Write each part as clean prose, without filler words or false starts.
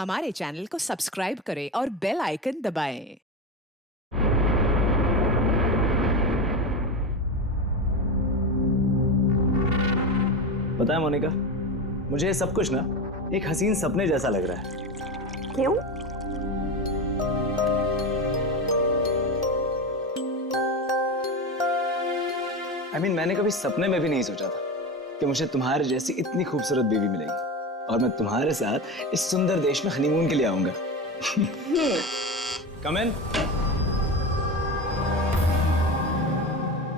हमारे चैनल को सब्सक्राइब करें और बेल आइकन दबाएं। पता है मोनिका, मुझे ये सब कुछ ना एक हसीन सपने जैसा लग रहा है। क्यों? मैंने कभी सपने में भी नहीं सोचा था कि मुझे तुम्हारे जैसी इतनी खूबसूरत बीवी मिलेगी और मैं तुम्हारे साथ इस सुंदर देश में हनीमून के लिए आऊंगा। कम इन।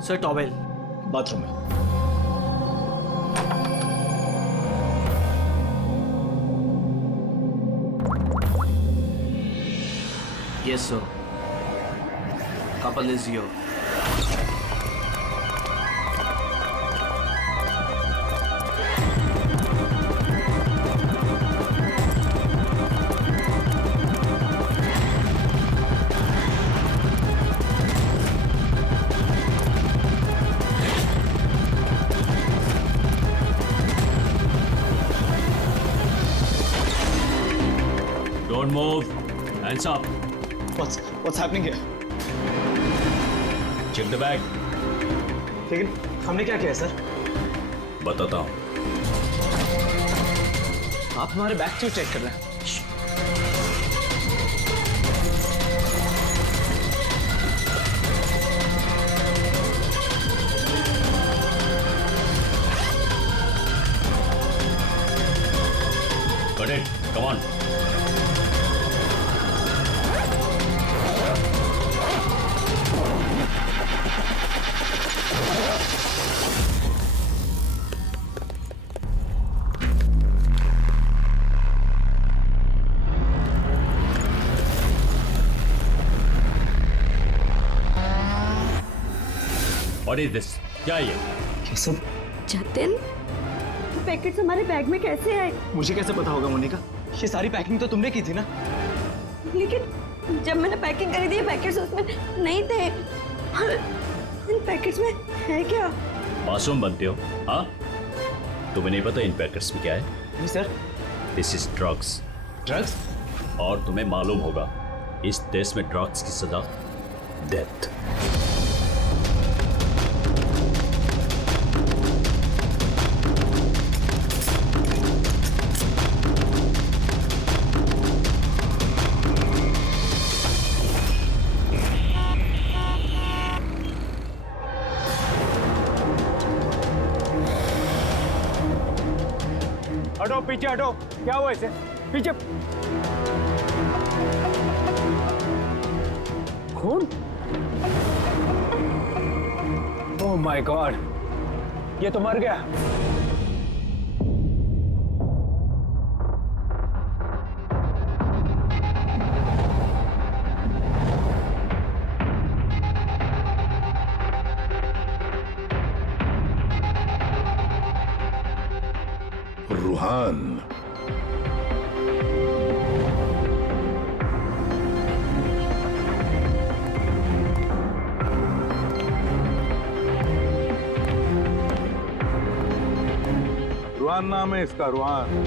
सर टॉवेल बाथरूम में। Yes, sir. Couple is here. Don't move. Hands up. What's happening here? Check the bag. लेकिन हमने क्या किया सर? बताता हूँ. आप हमारे बैग क्यों चेक कर रहे हैं? Got it. Come on. What is this? क्या ये? ये सब जतिन, पैकेट्स हमारे बैग में कैसे आए? मुझे कैसे पता होगा मोनिका? ये सारी पैकिंग तो तुमने की थी ना? लेकिन जब मैंने पैकिंग करी थी ये पैकेट्स उसमें नहीं थे। और इन पैकेट्स में है क्या? मासूम बनते हो, हाँ? तुम्हें नहीं पता इन पैकेट्स में क्या है? नहीं sir. This is drugs. Drugs? और तुम्हें मालूम होगा, इस देश में ड्रग्स की सजा डेथ। हटो पीछे हटो। क्या हुआ इसे? पीछे। खून? ओह माय गॉड, ये तो मर गया। रूहान, रुहान नाम है इसका, रुहान।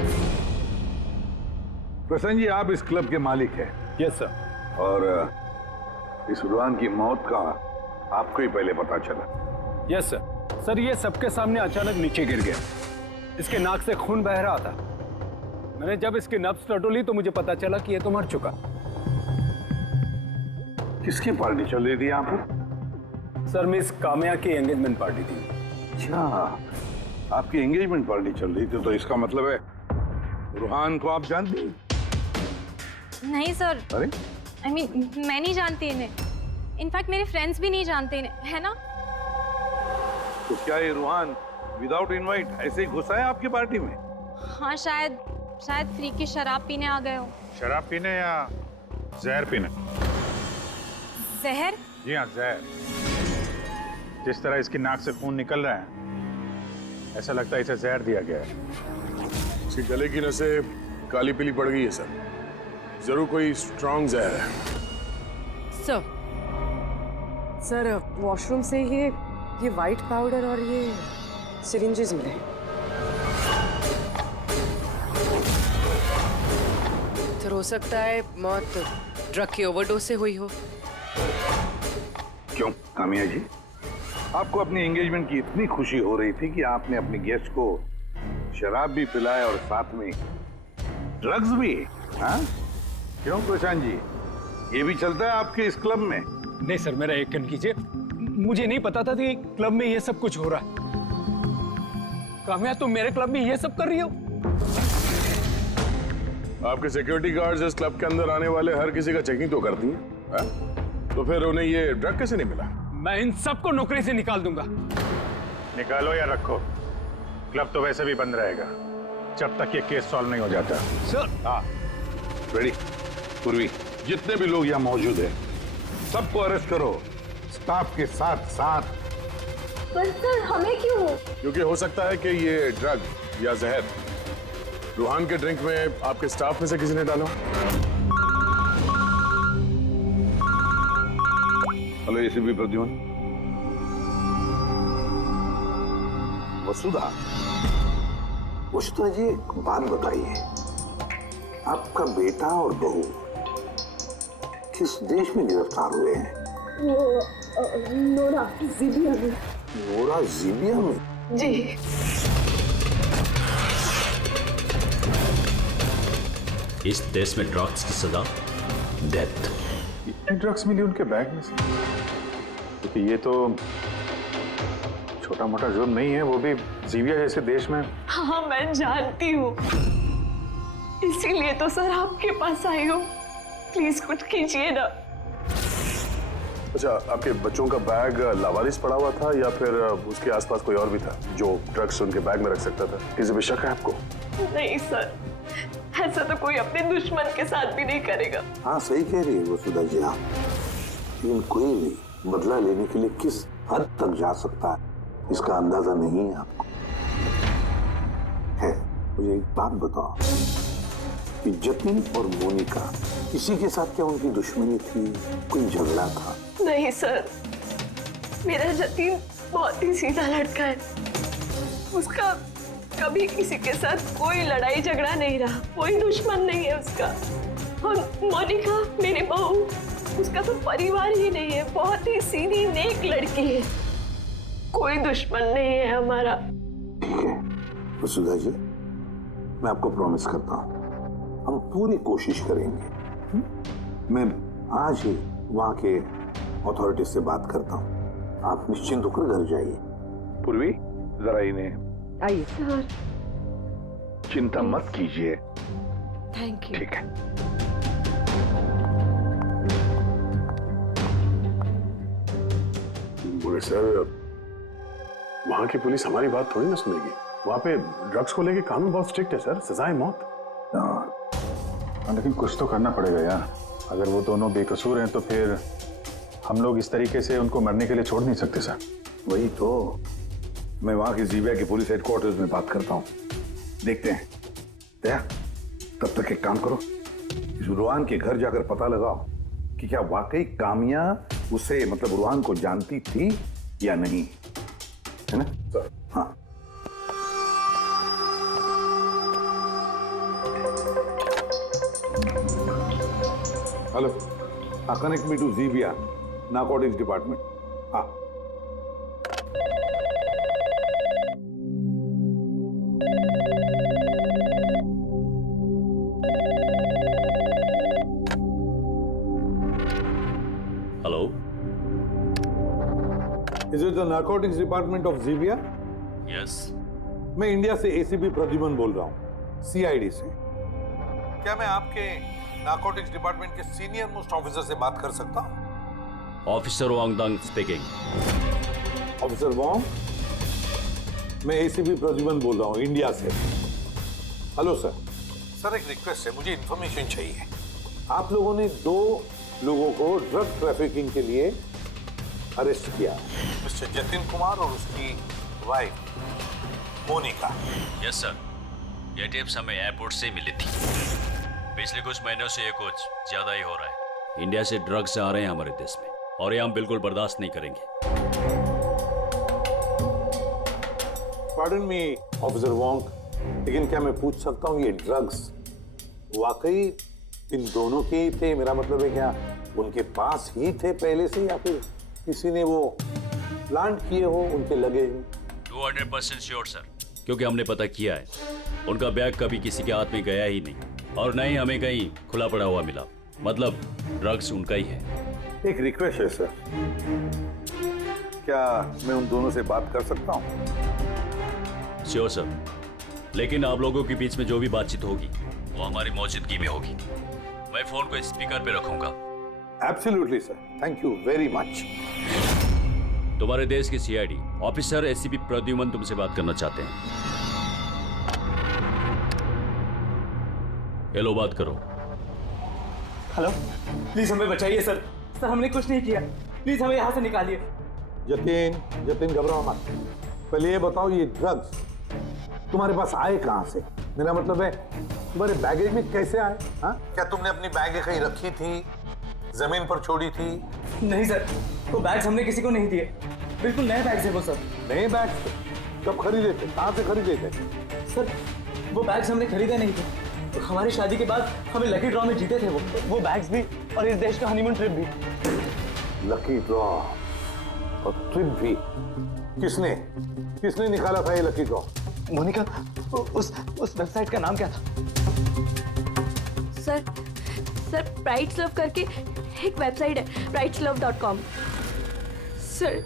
प्रसन्न जी, आप इस क्लब के मालिक हैं। Yes sir. और इस रुहान की मौत का आपको ही पहले पता चला? Yes sir. सर ये सबके सामने अचानक नीचे गिर गया। इसके नाक से खून बह रहा था। मैंने जब इसकी नब्ज टटोली तो मुझे पता चला कि ये तो मर चुका। किसकी पार्टी चल रही थी यहाँ पर? सर मिस काम्या की एंगेजमेंट पार्टी थी। अच्छा, आपकी एंगेजमेंट पार्टी चल रही थी, तो इसका मतलब है रुहान को आप जानती हैं? नहीं सर। अरे मैं नहीं जानती इन्हें। इनफैक्ट मेरे फ्रेंड्स भी नहीं जानते इन्हें, है ना? तो क्या ये रुहान विदाउट इनवाइट ऐसे ही घुसा है आपकी पार्टी में? हाँ शायद फ्री की शराब पीने आ गए हो। शराब पीने या जहर पीने? जहर? जी हाँ, जहर। जिस तरह इसकी नाक से खून निकल रहा है, ऐसा लगता है इसे जहर दिया गया है। इसके गले की नसें काली पीली पड़ गई है सर। जरूर कोई स्ट्रॉन्ग जहर है। सर वॉशरूम से ये वाइट पाउडर और ये सिरिंजेस मिले। हो सकता है मौत ड्रग की ओवरडोज से हुई हो। क्यों कामिया जी, आपको अपनी एंगेजमेंट की इतनी खुशी हो रही थी कि आपने अपने गेस्ट को शराब भी पिलाया और साथ में ड्रग्स भी? हाँ क्यों प्रशांत जी, ये भी चलता है आपके इस क्लब में? नहीं सर, मेरा यकीन कीजिए, मुझे नहीं पता था कि क्लब में ये सब कुछ हो रहा है। काम्या, तुम मेरे क्लब में ये सब कर रही हो? आपके सिक्योरिटी गार्ड्स इस क्लब के अंदर आने वाले हर किसी का चेकिंग तो करती हैं, तो फिर उन्हें ये ड्रग कैसे नहीं मिला? मैं इन सबको नौकरी से निकाल दूंगा। निकालो या रखो, क्लब तो वैसे भी बंद रहेगा जब तक ये केस सॉल्व नहीं हो जाता। सर। हाँ रेडी पूर्वी, जितने भी लोग यहाँ मौजूद हैं सबको अरेस्ट करो, स्टाफ के साथ साथ। पर सर हमें क्यों? क्योंकि हो सकता है कि ये ड्रग या जहर रूहान के ड्रिंक में आपके स्टाफ में से किसी ने डाला। Hello ACP Pradyuman. वसुधा, वसुधा जी एक बात बताइए, आपका बेटा और बहू किस देश में गिरफ्तार हुए हैं? वो नोरा जीबिया में। नोरा जीबिया में? जी। इस देश में ड्रग्स की सजा डेथ। इतने ड्रग्स मिली उनके बैग में से? क्योंकि ये तो छोटा मोटा जुर्म नहीं है, वो भी जीबिया जैसे देश में। हाँ मैं जानती हूँ, इसीलिए तो सर आपके पास आई हूँ। प्लीज कुछ कीजिए ना। अच्छा, आपके बच्चों का बैग लावारिस पड़ा हुआ था या फिर उसके आसपास कोई और भी था जो ड्रग्स उनके बैग में रख सकता था? किसी पे शक है आपको? नहीं सर, ऐसा तो कोई अपने दुश्मन के साथ भी नहीं करेगा। हाँ सही कह रही है वसुधा जी आप, लेकिन कोई भी बदला लेने के लिए किस हद तक जा सकता है इसका अंदाजा नहीं है आपको। है, मुझे एक बात बताओ कि जतिन और मोनिका, किसी के साथ क्या उनकी दुश्मनी थी, कोई झगड़ा था? नहीं सर, मेरा जतिन बहुत ही सीधा लड़का है। उसका कभी किसी के साथ कोई लड़ाई झगड़ा नहीं रहा, कोई दुश्मन नहीं है उसका। और मोनिका मेरी बहू, उसका तो परिवार ही नहीं है, बहुत ही सीधी नेक लड़की है, कोई दुश्मन नहीं है हमारा। ठीक है वसुधा जी, मैं आपको प्रॉमिस करता हूँ हम पूरी कोशिश करेंगे। मैं आज ही वहाँ के अथॉरिटी से बात करता हूँ, आप निश्चिंत होकर घर जाइए। पूर्वी जरा इन्हें आइए सर। चिंता मत कीजिए। Thank you. ठीक है। बोले सर, वहां की पुलिस हमारी बात थोड़ी ना सुनेगी। वहां पे ड्रग्स को लेके कानून बहुत स्ट्रिक्ट है सर, सजाए मौत। लेकिन कुछ तो करना पड़ेगा यार, अगर वो दोनों बेकसूर हैं तो फिर हम लोग इस तरीके से उनको मरने के लिए छोड़ नहीं सकते सर। वही तो, मैं वहां की जीबिया के पुलिस हेडक्वार्टर्स में बात करता हूँ, देखते हैं। दया, तब तक एक काम करो, इस रुहान के घर जाकर पता लगाओ कि क्या वाकई कामिया उसे मतलब रुहान को जानती थी या नहीं, है ना सर? हाँ। Hello, connect me to Zibia narcotics department. हाँ। Hello, is it the narcotics department of Zibia? Yes. मैं इंडिया से एसीपी प्रद्युम्न बोल रहा हूँ, सीआईडी से। क्या मैं आपके नारकोटिक्स डिपार्टमेंट के सीनियर मोस्ट ऑफिसर से बात कर सकता हूँ? Officer Wangdang speaking. Officer Wong, मैं एसीपी प्रद्युम्न बोल रहा हूँ इंडिया से। Hello sir. सर एक रिक्वेस्ट है, मुझे इंफॉर्मेशन चाहिए। आप लोगों ने 2 लोगों को ड्रग ट्रैफिकिंग के लिए अरेस्ट किया, मिस्टर जतिन कुमार और उसकी वाइफ मोनिका। यस सर, ये टिप्स हमें एयरपोर्ट से मिली थी। पिछले कुछ महीनों से ये कुछ ज्यादा ही हो रहा है। इंडिया से ड्रग्स आ रहे हैं हमारे देश में और ये हम बिल्कुल बर्दाश्त नहीं करेंगे। पार्डन मी ऑफिसर वॉन्ग, लेकिन क्या मैं पूछ सकता हूँ ये ड्रग्स वाकई इन दोनों के ही थे? मेरा मतलब है क्या उनके पास ही थे पहले से, या फिर किसी ने वो प्लांट किए हो उनके लगेज में? 200% श्योर सर, क्योंकि हमने पता किया है उनका बैग कभी किसी के हाथ में गया ही नहीं और न ही हमें कहीं खुला पड़ा हुआ मिला। मतलब ड्रग्स उनका ही है। एक रिक्वेस्ट है सर, क्या मैं उन दोनों से बात कर सकता हूँ? श्योर सर, लेकिन आप लोगों के बीच में जो भी बातचीत होगी वो हमारी मौजूदगी में होगी। मैं फोन को स्पीकर पे रखूंगा। Absolutely sir, thank you very much. तुम्हारे देश के सीआईडी ऑफिसर एसीपी प्रद्युमन तुमसे बात करना चाहते हैं। हेलो, बात करो। हेलो, प्लीज हमें बचाइए सर। सर हमने कुछ नहीं किया, प्लीज हमें यहाँ से निकालिए। जतिन घबराओ मत। पहले ये बताओ, ये ड्रग्स तुम्हारे पास आए कहाँ से? मेरा मतलब है तुम्हारे बैगेज में कैसे आए? हाँ, क्या तुमने अपनी बैग कहीं रखी थी, जमीन पर छोड़ी थी? नहीं सर, वो बैग्स हमने किसी को नहीं दिए। बिल्कुल नए बैग्स हैं वो सर। नए बैग्स? कब खरीदे थे, कहाँ से खरीदे थे? सर वो बैग्स हमने खरीदे नहीं थे। हमारी शादी के बाद हमें लकी ड्रॉ में जीते थे वो बैग्स भी, और इस देश का हनीमून ट्रिप भी। लकी ड्रॉ और ट्रिप भी? किसने निकाला था ये लकी ड्रॉ? मोनिका, उस वेबसाइट का नाम क्या था? सर प्राइड्स लव करके एक वेबसाइट है, prideslove.com। सर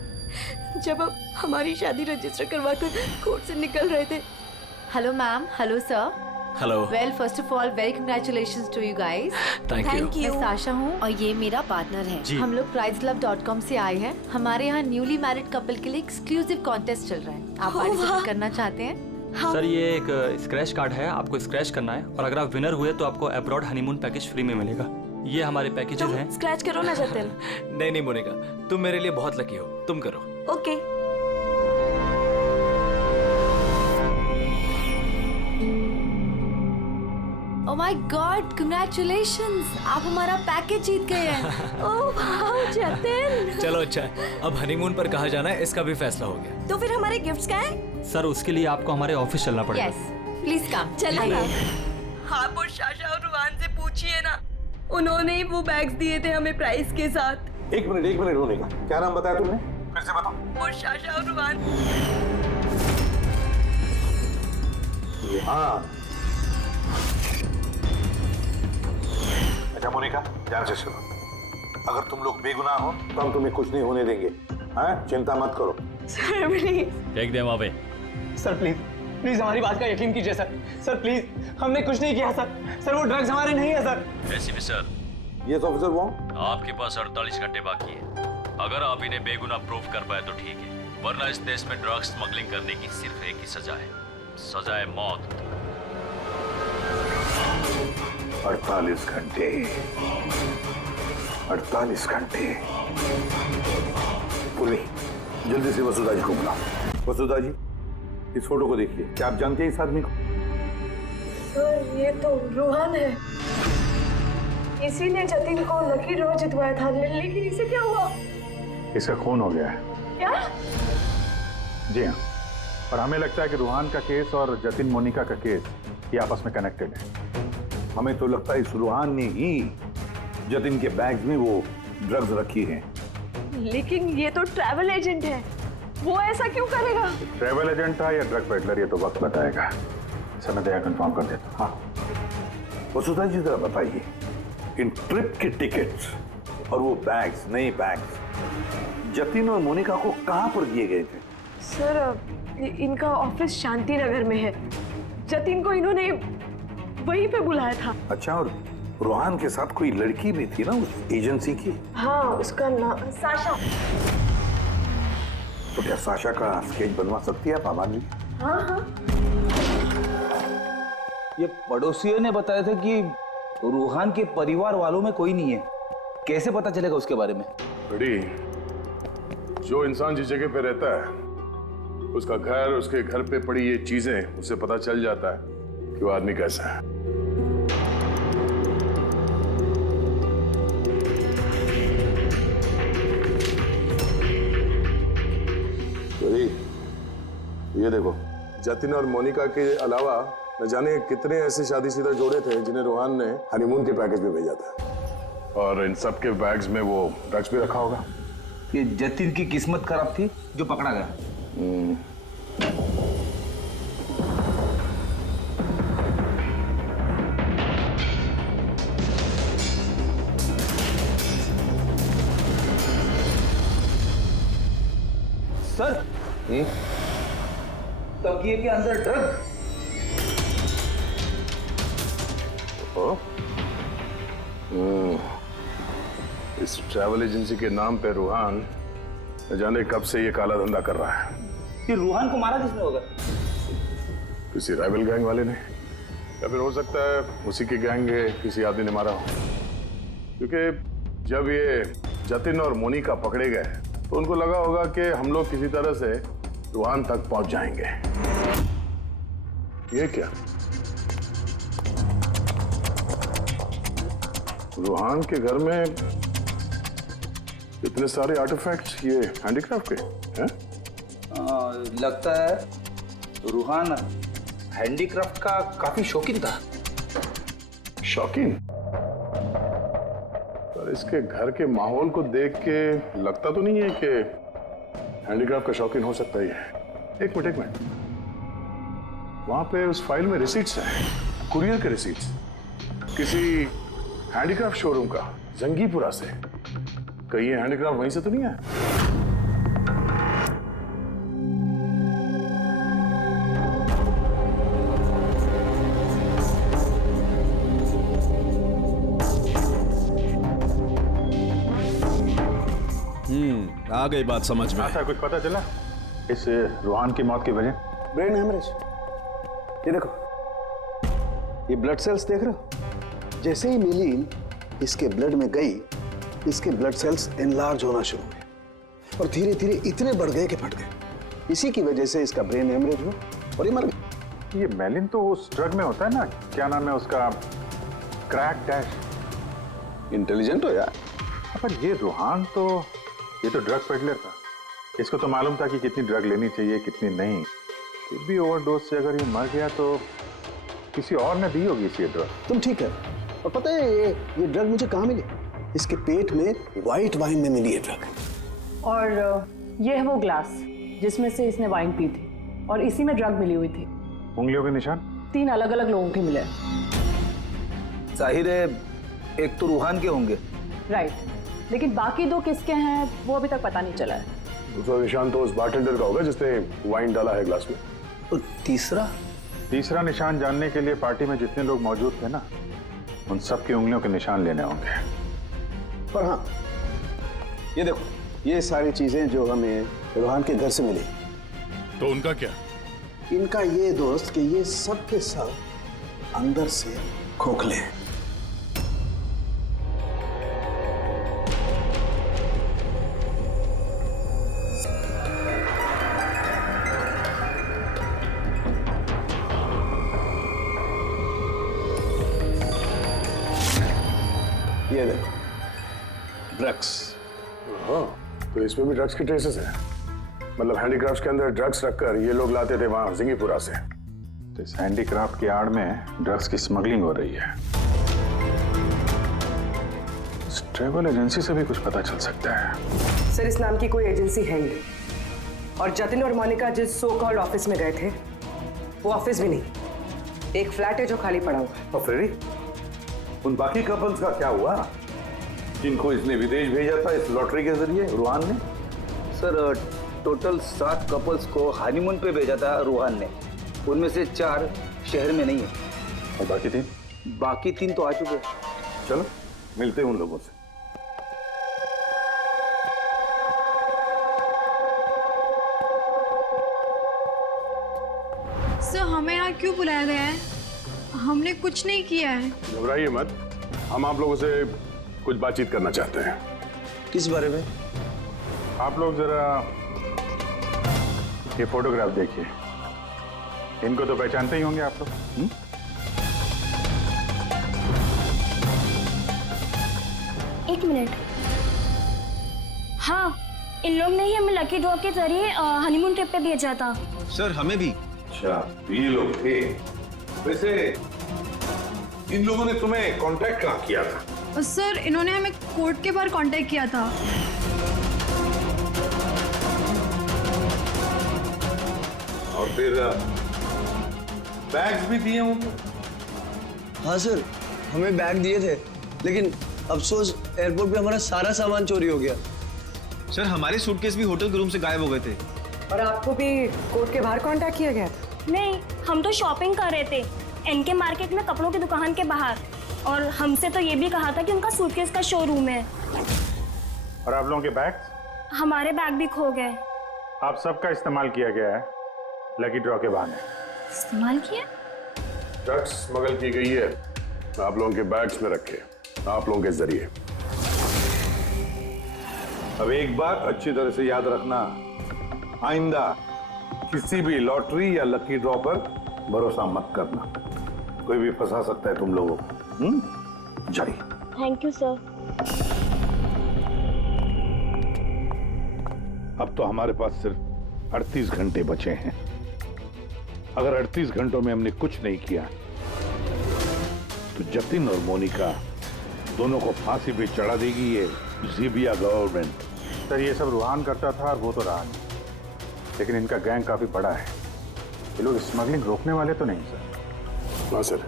जब अब हमारी शादी रजिस्टर करवाकर कोर्ट से निकल रहे थे। Hello ma'am, hello sir. Hello. Well, first of all very congratulations to you guys. Thank you. मैं साशा हूँ और ये मेरा पार्टनर है। हम लोग prideslove.com से आए हैं। हमारे यहाँ न्यूली मैरिड कपल के लिए एक्सक्लूसिव कॉन्टेस्ट चल रहा है। आप पार्टिसिपेट करना चाहते हैं? सर ये एक स्क्रैच कार्ड है, आपको स्क्रैच करना है और अगर आप विनर हुए तो आपको अब्रॉड हनीमून पैकेज फ्री में मिलेगा। ये हमारे पैकेजेस हैं। स्क्रैच करो ना जतिन। नहीं मोनिका, तुम मेरे लिए बहुत लकी हो, तुम करो। Okay. Oh my God, congratulations, आप हमारा पैकेज जीत गए हैं। Oh wow Jatin. चलो अच्छा है, अब हनीमून पर कहाँ जाना है इसका भी फैसला हो गया। तो फिर हमारे गिफ्ट्स क्या हैं? सर उसके लिए आपको हमारे ऑफिस चलना पड़ेगा। Yes, please come. चलिए। आप और शाशा और रुहान से पूछिए ना, उन्होंने ही वो बैग्स दिए थे हमें प्राइस के साथ। एक मिनट होने का, क्या नाम बताया तुमने? फिर से बताओ। और शाशा और रुहान। हाँ। अच्छा मोनिका, ध्यान से सुनो, अगर तुम लोग बेगुनाह हो तो हम तुम्हें कुछ नहीं होने देंगे। हाँ, चिंता मत करो। Sir please. फेंक दे वहां पे। सर प्लीज हमारी बात का यकीन कीजिए सर प्लीज, हमने कुछ नहीं किया सर वो ड्रग्स हमारे नहीं है sir. ACP sir. Yes officer, वो आपके पास 48 घंटे बाकी है। अगर आप इन्हें बेगुनाह प्रूफ कर पाए तो ठीक है, वरना इस देश में ड्रग्स स्मगलिंग करने की सिर्फ एक ही सजा है, सजा है मौत। 48 घंटे। 48 घंटे। पूर्वी, जल्दी से वसुधा जी को बुलाओ। वसुधा जी, इस फोटो को देखिए, क्या आप जानते हैं इस आदमी को? सर ये तो रुहान है, इसी ने जतिन को लकी ड्रॉ जितवाया था, लेकिन इसे क्या हुआ? इसका खून हो गया है। क्या? जी हाँ, और हमें लगता है कि रूहान का केस और जतिन मोनिका का केस ये आपस में कनेक्टेड है। हमें तो लगता है इस रूहान ने ही जतिन के बैग्स में वो ड्रग्स रखी हैं। लेकिन ये तो ट्रैवल एजेंट है, वो ऐसा क्यों करेगा? ट्रैवल एजेंट था या ड्रग पेडलर, ये तो वक्त बताएगा। समय दया कंफर्म कर देता। हाँ, वसुधा जी जरा बताइए, इन ट्रिप के टिकट्स और वो बैग्स, नए बैग्स जतिन और मोनिका को कहाँ पर दिए गए थे? सर इनका ऑफिस शांति नगर में है, जतिन को इन्होंने वहीं पे बुलाया था। अच्छा, और रूहान के साथ कोई लड़की भी थी ना उस एजेंसी की? हाँ, उसका नाम साशा। तो क्या साशा का स्केच बनवा सकती है आप आवाज? हाँ। ये पड़ोसियों ने बताया था कि रूहान के परिवार वालों में कोई नहीं है, कैसे पता चलेगा उसके बारे में? बड़ी, जो इंसान जिस जगह पे रहता है उसका घर, उसके घर पे पड़ी ये चीजें, उससे पता चल जाता है कि वो आदमी कैसा है। ये देखो, जतिन और मोनिका के अलावा न जाने कितने ऐसे शादीशुदा जोड़े थे जिन्हें रूहान ने हनीमून के पैकेज में भेजा था। और इन सब के बैग्स में वो ड्रग्स भी रखा होगा। ये जतिन की किस्मत खराब थी जो पकड़ा गया। सर, तकिए के अंदर ड्रग। इस ट्रैवल एजेंसी के नाम पे रूहान न जाने कब से ये काला धंधा कर रहा है। ये रूहान को मारा किसने होगा? किसी राइवल गैंग वाले ने, या फिर हो सकता है उसी की गैंग के किसी आदमी ने मारा हो। क्योंकि जब ये जतिन और मोनिका पकड़े गए तो उनको लगा होगा कि हम लोग किसी तरह से रूहान तक पहुंच जाएंगे। ये क्या? रूहान के घर में इतने सारे आर्टिफैक्ट्स, ये हैंडीक्राफ्ट के हैं? लगता है रूहान हैंडीक्राफ्ट का काफी शौकीन था। शौकीन? पर इसके घर के माहौल को देख के लगता तो नहीं है कि हैंडीक्राफ्ट का शौकीन हो सकता है। एक मिनट, वहां पे उस फाइल में रिसीट्स हैं, कुरियर के रिसीट्स, किसी हैंडीक्राफ्ट शोरूम का, जंगीपुरा से। कहीं ये हैंडीक्राफ्ट वहीं से तो नहीं है? आ गई बात समझ में। ऐसा कुछ पता चला इस रूहान की मौत की वजह? Brain haemorrhage. ये देखो, ये ब्लड सेल्स देख रहे हो? जैसे ही मिलीन इसके ब्लड में गई, इसके ब्लड सेल्स एनलार्ज होना शुरू हुए और धीरे धीरे इतने बढ़ गए कि फट गए। इसी की वजह से इसका ब्रेन हेमरेज हुआ और ये मर गया। ये मेलिन तो उस ड्रग में होता है ना, क्या नाम है उसका, क्रैक डैश। इंटेलिजेंट हो यार। पर ये रूहान तो, ये तो ड्रग पेडलर था। इसको तो मालूम था कि कितनी ड्रग लेनी चाहिए कितनी नहीं। फिर भी ओवरडोज से अगर ये मर गया तो किसी और ने दी होगी इसी ड्रग। तुम ठीक है। और पता है ये ड्रग मुझे कहाँ मिली? इसके पेट में व्हाइट वाइन में मिली है ड्रग। और ये है वो ग्लास जिसमें से इसने वाइन पी थी और इसी में ड्रग मिली हुई थी। उंगलियों के निशान 3 अलग अलग लोगों के मिले। जाहिर है एक तो रूहान के होंगे। राइट, लेकिन बाकी 2 किसके हैं वो अभी तक पता नहीं चला है। दूसरा निशान तो उस बारटेंडर का होगा जिसने वाइन डाला है ग्लास में। और तीसरा निशान जानने के लिए पार्टी में जितने लोग मौजूद थे ना, उन सब की उंगलियों के निशान लेने होंगे। पर हाँ, ये देखो, ये सारी चीजें जो हमें रूहान के घर से मिली, तो उनका क्या? इनका ये दोस्त कि ये सब के सब अंदर से खोखले हैं। ये देखो, ड्रग्स। हाँ, तो इसमें भी ड्रग्स के ट्रेसेस हैं। मतलब हैंडीक्राफ्ट के अंदर ड्रग्स रखकर ये लोग लाते थे वहां जिंगीपुरा से। तो इस हैंडीक्राफ्ट की आड़ में ड्रग्स की स्मगलिंग हो रही है। इस ट्रैवल एजेंसी से भी कुछ पता चल सकता है। सर, इस नाम की कोई एजेंसी है ही। और जतिन और मोनिका जिस सो कॉल्ड ऑफिस में गए थे, वो ऑफिस भी नहीं, एक फ्लैट है जो खाली पड़ा हुआ है। और फ्रेडी, उन बाकी कपल्स का क्या हुआ जिनको इसने विदेश भेजा था इस लॉटरी के जरिए रूहान ने? सर, टोटल 7 कपल्स को हनीमून पे भेजा था रूहान ने। उनमें से 4 शहर में नहीं है। और बाकी 3? बाकी 3 तो आ चुके हैं। चलो मिलते हैं उन लोगों से। सर, हमें यहाँ क्यों बुलाया गया है? हमने कुछ नहीं किया है। घबराइए मत, हम आप लोगों से कुछ बातचीत करना चाहते हैं। किस बारे में? आप लोग जरा ये फोटोग्राफ देखिए। इनको तो पहचानते ही होंगे आप लोग। एक मिनट। हाँ, इन लोग ने ही हमें लकी ड्रॉ के जरिए हनीमून ट्रिप पे भेजा था। सर, हमें भी। अच्छा, ये लोग थे। वैसे इन लोगों ने तुम्हें कांटेक्ट कहाँ किया था? सर इन्होंने हमें कोर्ट के बाहर कांटेक्ट किया था। और फिर बैग्स भी दिए उनको? हाँ सर, हमें बैग दिए थे, लेकिन अफसोस एयरपोर्ट पे हमारा सारा सामान चोरी हो गया। सर हमारे सूटकेस भी होटल के रूम से गायब हो गए थे। और आपको भी कोर्ट के बाहर कांटेक्ट किया गया था? नहीं, हम तो शॉपिंग कर रहे थे एनके मार्केट में कपड़ों की दुकान के बाहर, और हमसे तो ये भी कहा था कि उनका सूटकेस का शोरूम है। और आप लोगों के बैग? हमारे बैग भी खो गए। आप सबका इस्तेमाल किया गया है लकी ड्रॉ के बहाने। इस्तेमाल किया? ड्रग्स स्मगल की गई है, आप लोगों के बैग्स में रखे, आप लोगों के जरिए। अब एक बात अच्छी तरह से याद रखना, आइंदा किसी भी लॉटरी या लकी ड्रॉ पर भरोसा मत करना, कोई भी फंसा सकता है तुम लोगों को। जाइए। Thank you sir. अब तो हमारे पास सिर्फ 38 घंटे बचे हैं। अगर 38 घंटों में हमने कुछ नहीं किया तो जतिन और मोनिका दोनों को फांसी पे चढ़ा देगी ये ज़ीबिया गवर्नमेंट। सर ये सब रूहान करता था और वो तो रहा नहीं, लेकिन इनका गैंग काफी बड़ा है। ये लोग स्मगलिंग रोकने वाले तो नहीं सर? हाँ सर,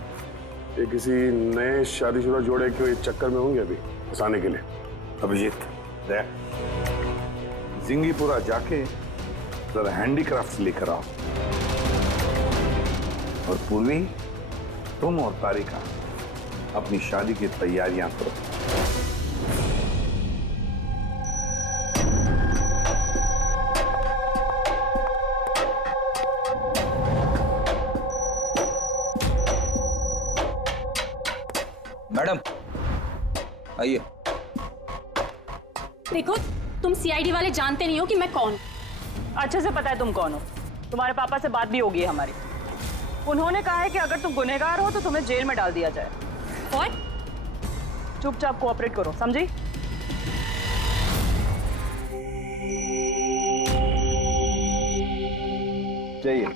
ये किसी नए शादीशुदा जोड़े के चक्कर में होंगे अभी फंसाने के लिए। अभिजीत देख, जिंगीपुरा जाके जरा हैंडीक्राफ्ट लेकर आओ, और पूर्वी तुम और तारिका अपनी शादी की तैयारियां करो। मैडम आइए। देखो, तुम सीआईडी वाले जानते नहीं हो कि मैं कौन। अच्छे से पता है तुम कौन हो। तुम्हारे पापा से बात भी होगी है हमारी। उन्होंने कहा है कि अगर तुम गुनहगार हो तो तुम्हें जेल में डाल दिया जाए। और चुपचाप कोऑपरेट करो, समझी? जाइए।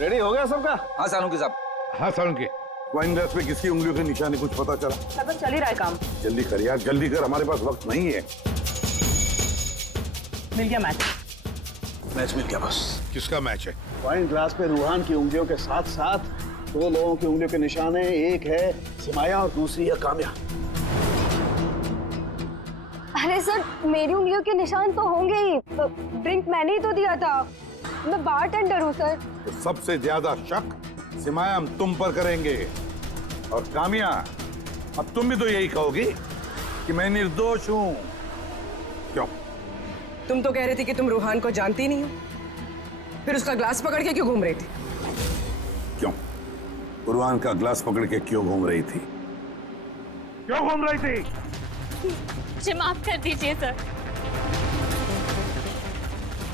रेडी हो गया सबका? हाँ सालुंकी साहब। हाँ सालुंकी, वाइन ग्लास पे किसकी उंगलियों के निशाने कुछ पता चला? लगभग चल ही रहा है काम। जल्दी कर यार, जल्दी कर, हमारे पास वक्त नहीं है। मिल गया मैच। मैच मिल गया बस। किसका मैच है? वाइन ग्लास पे रूहान की उंगलियों के साथ साथ दो लोगों की उंगलियों के निशान हैं। एक है सिमाया और दूसरी है काम्या। अरे सर, मेरी उंगलियों के निशान तो होंगे ही। ड्रिंक मैंने ही तो दिया था, मैं बारटेंडर हूँ सर। तो सबसे ज्यादा शक सिमाया हम तुम पर करेंगे, और कामिया अब तुम भी तो यही कहोगी कि मैं निर्दोष हूँ। क्यों? तुम तो कह रही थी कि तुम रूहान को जानती नहीं हो, फिर उसका ग्लास पकड़ के क्यों घूम रही थी? क्यों? रूहान का ग्लास पकड़ के क्यों घूम रही थी? क्यों घूम रही थी? मुझे माफ कर दीजिए सर,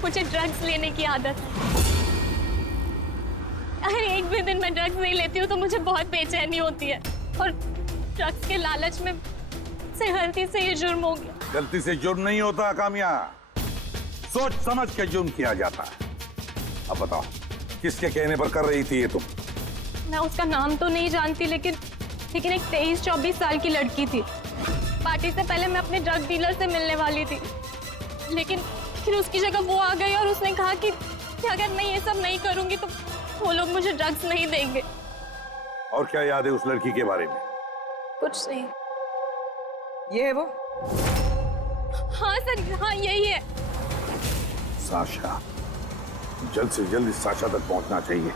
मुझे ड्रग्स लेने की आदत है। अगर एक भी दिन मैं ड्रग्स नहीं लेती हूँ तो मुझे बहुत बेचैनी होती है, और ड्रग्स के लालच में से गलती से ये जुर्म हो गया। गलती से जुर्म नहीं होता कामिया, सोच समझ के जुर्म किया जाता है। अब बताओ, किसके कहने पर कर रही थी ये तुम? मैं उसका नाम तो नहीं जानती, लेकिन एक 23-24 साल की लड़की थी। पार्टी से पहले मैं अपने ड्रग डीलर से मिलने वाली थी, लेकिन फिर उसकी जगह वो आ गई और उसने कहा कि अगर मैं ये सब नहीं करूंगी तो वो लोग मुझे ड्रग्स नहीं देंगे। और क्या याद है उस लड़की के बारे में? कुछ नहीं। ये है वो? हाँ सर, हाँ यही है। साशा, जल्द से जल्द इस साशा तक पहुंचना चाहिए।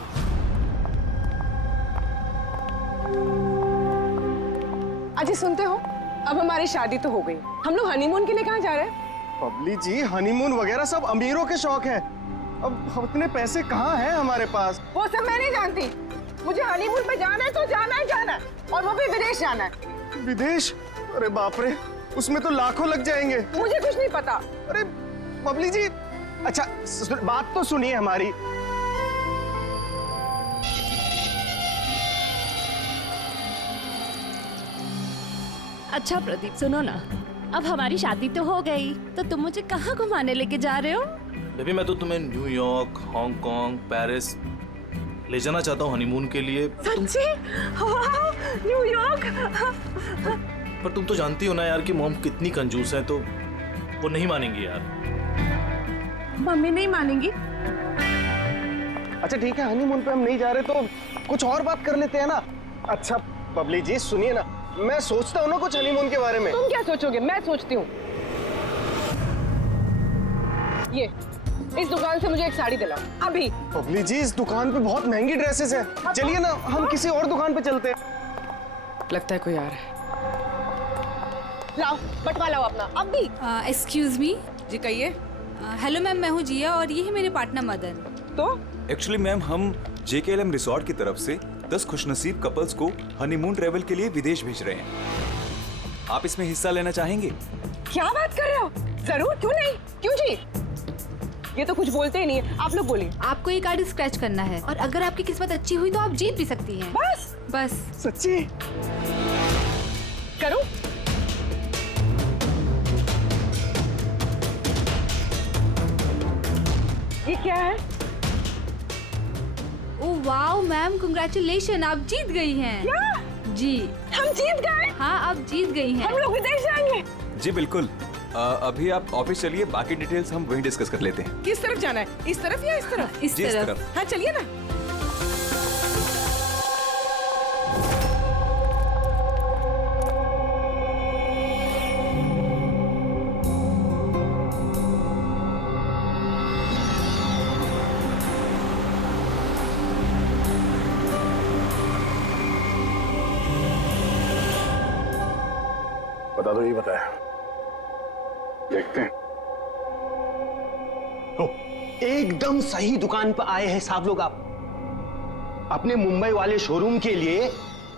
अजय सुनते हो, अब हमारी शादी तो हो गई, हम लोग हनीमून के लिए कहाँ जा रहे हैं? बबली जी, हनीमून वगैरह सब अमीरों के शौक है। अब उतने पैसे कहाँ हैं हमारे पास? वो सब मैं नहीं जानती, मुझे हनीमून पे जाना है तो जाना है, जाना है, और वो भी विदेश जाना है। विदेश? अरे बाप रे, उसमें तो लाखों लग जाएंगे। मुझे कुछ नहीं पता। अरे बबली जी, अच्छा बात तो सुनिए हमारी। अच्छा प्रदीप सुनो ना, अब हमारी शादी तो हो गई, तो तुम मुझे कहाँ घुमाने लेके जा रहे हो? बेबी मैं तो तुम्हें न्यूयॉर्क, हांगकांग, पेरिस ले जाना चाहता हूँ हनीमून के लिए। सच्ची? वाह, न्यूयॉर्क। पर तुम तो जानती हो ना यार कि मॉम कितनी कंजूस है, तो वो नहीं मानेंगी यार। मम्मी नहीं मानेंगी? अच्छा ठीक है, हनीमून पे हम नहीं जा रहे तो कुछ और बात कर लेते हैं ना। अच्छा बबली जी सुनिए ना, मैं सोचता हूँ ना कुछ हनीमून के बारे में। तुम क्या सोचोगे, मैं सोचती हूँ। ये इस दुकान से मुझे एक साड़ी दिलाओ अभी। बबली जी इस दुकान पे बहुत महंगी ड्रेसेस हैं। चलिए ना हम किसी और दुकान पे चलते हैं। लगता है कोई आ रहा है। लाओ बटवा लाओ अपना अभी। Excuse me. जी कहिए। हेलो मैम, मैं हूँ जिया और ये है मेरे पार्टनर मदन। तो एक्चुअली मैम हम JKLM रिसोर्ट की तरफ से 10 खुशनसीब कपल्स को हनीमून ट्रेवल के लिए विदेश भेज रहे हैं। आप इसमें हिस्सा लेना चाहेंगे? क्या बात कर रहे हो? जरूर, क्यों नहीं, क्यों जी? ये तो कुछ बोलते ही नहीं है, आप लोग बोलिए। आपको ये कार्ड स्क्रैच करना है और अगर आपकी किस्मत अच्छी हुई तो आप जीत भी सकती हैं। बस सच्ची? करूं? ये क्या है? ओह वाओ मैम, कांग्रेचुलेशन, आप जीत गई हैं। क्या? जी हम जीत गए? हाँ आप जीत गई हैं। हम लोग विदेश जाएंगे? जी बिल्कुल। अभी आप ऑफिस चलिए, बाकी डिटेल्स हम वहीं डिस्कस कर लेते हैं। किस तरफ जाना है, इस तरफ या इस तरफ? इस जी, इस तरफ। तरफ। हाँ चलिए ना। बता दो, ये बताया। देखते हैं। एकदम सही दुकान पर आए हैं साहब लोग। आप अपने मुंबई वाले शोरूम के लिए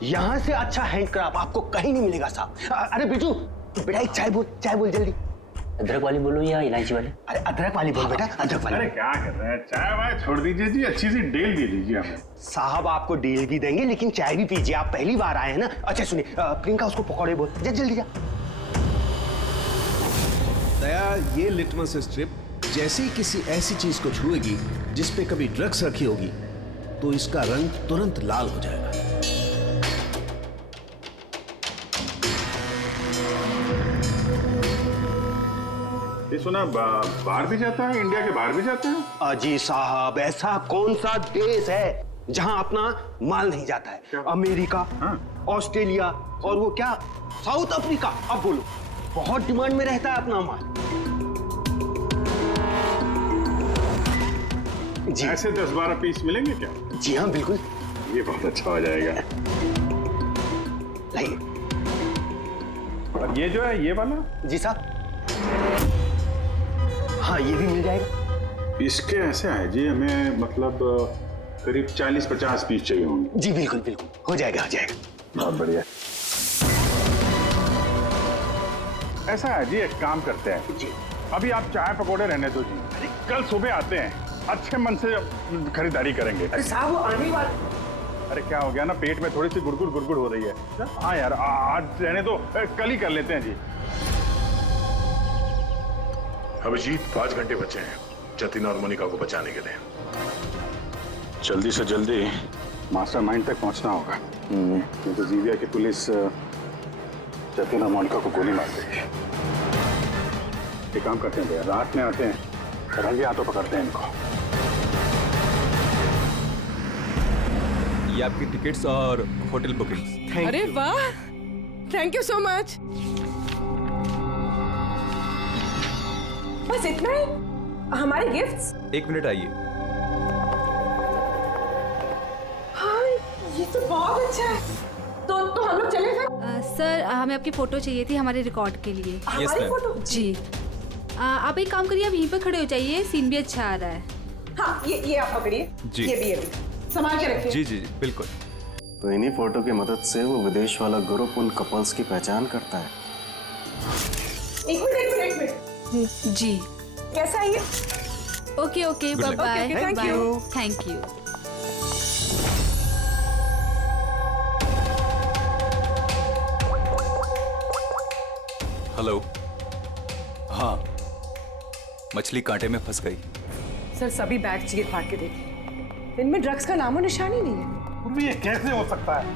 यहाँ से अच्छा हैंडक्राफ्ट आपको कहीं नहीं मिलेगा साहब। अरे बिजू बेटा एक चाय बोल जल्दी। अदरक वाली बोलो या इलायची वाली? अरे अदरक वाली बोल बेटा, अदरक वाली। अरे क्या कर रहे हैं, चाय वाय छोड़ दीजिए जी, अच्छी सी डील दे दीजिए हमें। साहब आपको डील भी देंगे लेकिन चाय भी पीजिए, आप पहली बार आए हैं ना। अच्छा सुनिए, प्रियंका उसको पकौड़े बोल, जल्दी जा। दया, ये लिटमस स्ट्रिप जैसे ही किसी ऐसी चीज को छुएगी जिस पे कभी ड्रग्स रखी होगी तो इसका रंग तुरंत लाल हो जाएगा। ये सुना बाहर भी जाता है, इंडिया के बाहर भी जाते हैं? अजी साहब ऐसा कौन सा देश है जहां अपना माल नहीं जाता है? अमेरिका, ऑस्ट्रेलिया और वो क्या साउथ अफ्रीका। अब बोलो, बहुत डिमांड में रहता है अपना माल। जी ऐसे 10-12 पीस मिलेंगे क्या? जी हाँ बिल्कुल। ये बहुत अच्छा हो जाएगा। लाइए। और ये जो है ये वाला? जी साहब। हाँ ये भी मिल जाएगा। इसके ऐसे है जी, हमें मतलब करीब 40-50 पीस चाहिए होंगे। जी बिल्कुल बिल्कुल, हो जाएगा हो जाएगा। बहुत बढ़िया। ऐसा है जी, एक काम करते हैं जी, अभी आप चाय पकौड़े रहने दो जी, कल सुबह आते हैं, अच्छे मन से खरीदारी करेंगे। अरे साहब वो आने वाले। अरे क्या हो गया ना, पेट में थोड़ी सी गुड़गुड़ हो रही है। हाँ यार आज रहने दो, कल ही कर लेते हैं जी। अभिजीत 5 घंटे बचे हैं जतिन और मोनिका को बचाने के लिए। जल्दी से जल्दी मास्टरमाइंड तक पहुंचना होगा, क्योंकि जीविया की पुलिस जतिन और मोनिका को गोली मार देगी। एक काम करते हैं भैया, रात में आते हैं, रंगे हाथों पकड़ते हैं इनको। ये आपकी टिकट्स और होटल बुकिंग्स। अरे वाह, थैंक यू सो मच। बस इतना ही? हमारे गिफ्ट्स? 1 मिनट आइए। हाँ ये तो बहुत अच्छा है। तो हम लोग चले फिर? सर हमें आपकी फोटो चाहिए थी हमारे रिकॉर्ड के लिए। हमारी फोटो? जी। आप एक काम करिए, आप यहीं पर खड़े हो जाइए, सीन भी अच्छा आ रहा है। हाँ ये आप पकड़िए। जी। ये भी संभाल के रखिए। जी जी बिल्कुल। तो इन्हीं फोटो की मदद से वो विदेश वाला ग्रुप उन कपल्स की पहचान करता है। एक मिनट। जी। कैसा है ये? Okay okay bye bye. Thank you. Hello. हाँ, मछली कांटे में फंस गई। सर सभी बैग चीर फाड़ के देखिए, इनमें ड्रग्स का नामो निशान ही नहीं है। पूर्वी, ये कैसे हो सकता है?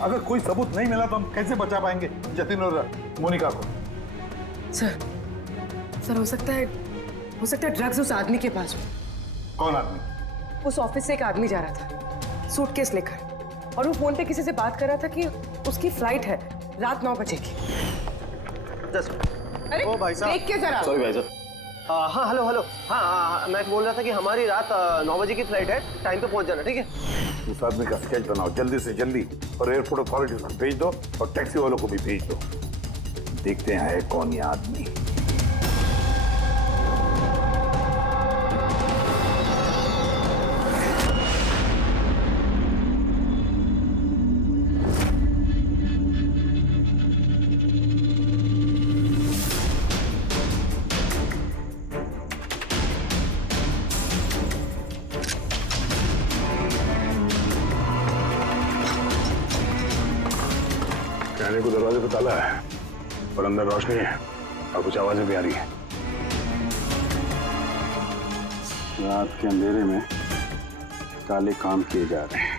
अगर कोई सबूत नहीं मिला तो हम कैसे बचा पाएंगे जतिन और मोनिका को? सर हो सकता है ड्रग्स उस आदमी के पास हो। कौन आदमी? उस ऑफिस से एक आदमी जा रहा था सूटकेस लेकर, और वो फोन पे किसी से बात कर रहा था कि उसकी फ्लाइट है रात 9 बजे की। अरे ओ भाई साहब, देख के जरा। सॉरी भाई साहब। हाँ हेलो। हाँ, मैं बोल रहा था कि हमारी रात 9 बजे की फ्लाइट है, टाइम पे पहुंच जाना, ठीक है? उस आदमी का स्केच बनाओ जल्दी से जल्दी और एयरपोर्ट अथॉरिटीज को भेज दो और टैक्सी वालों को भी भेज दो। देखते हैं कौन ये आदमी। कहने को दरवाजे पे ताला है और अंदर रोशनी है और कुछ आवाजें भी आ रही हैं। रात के अंधेरे में काले काम किए जा रहे हैं।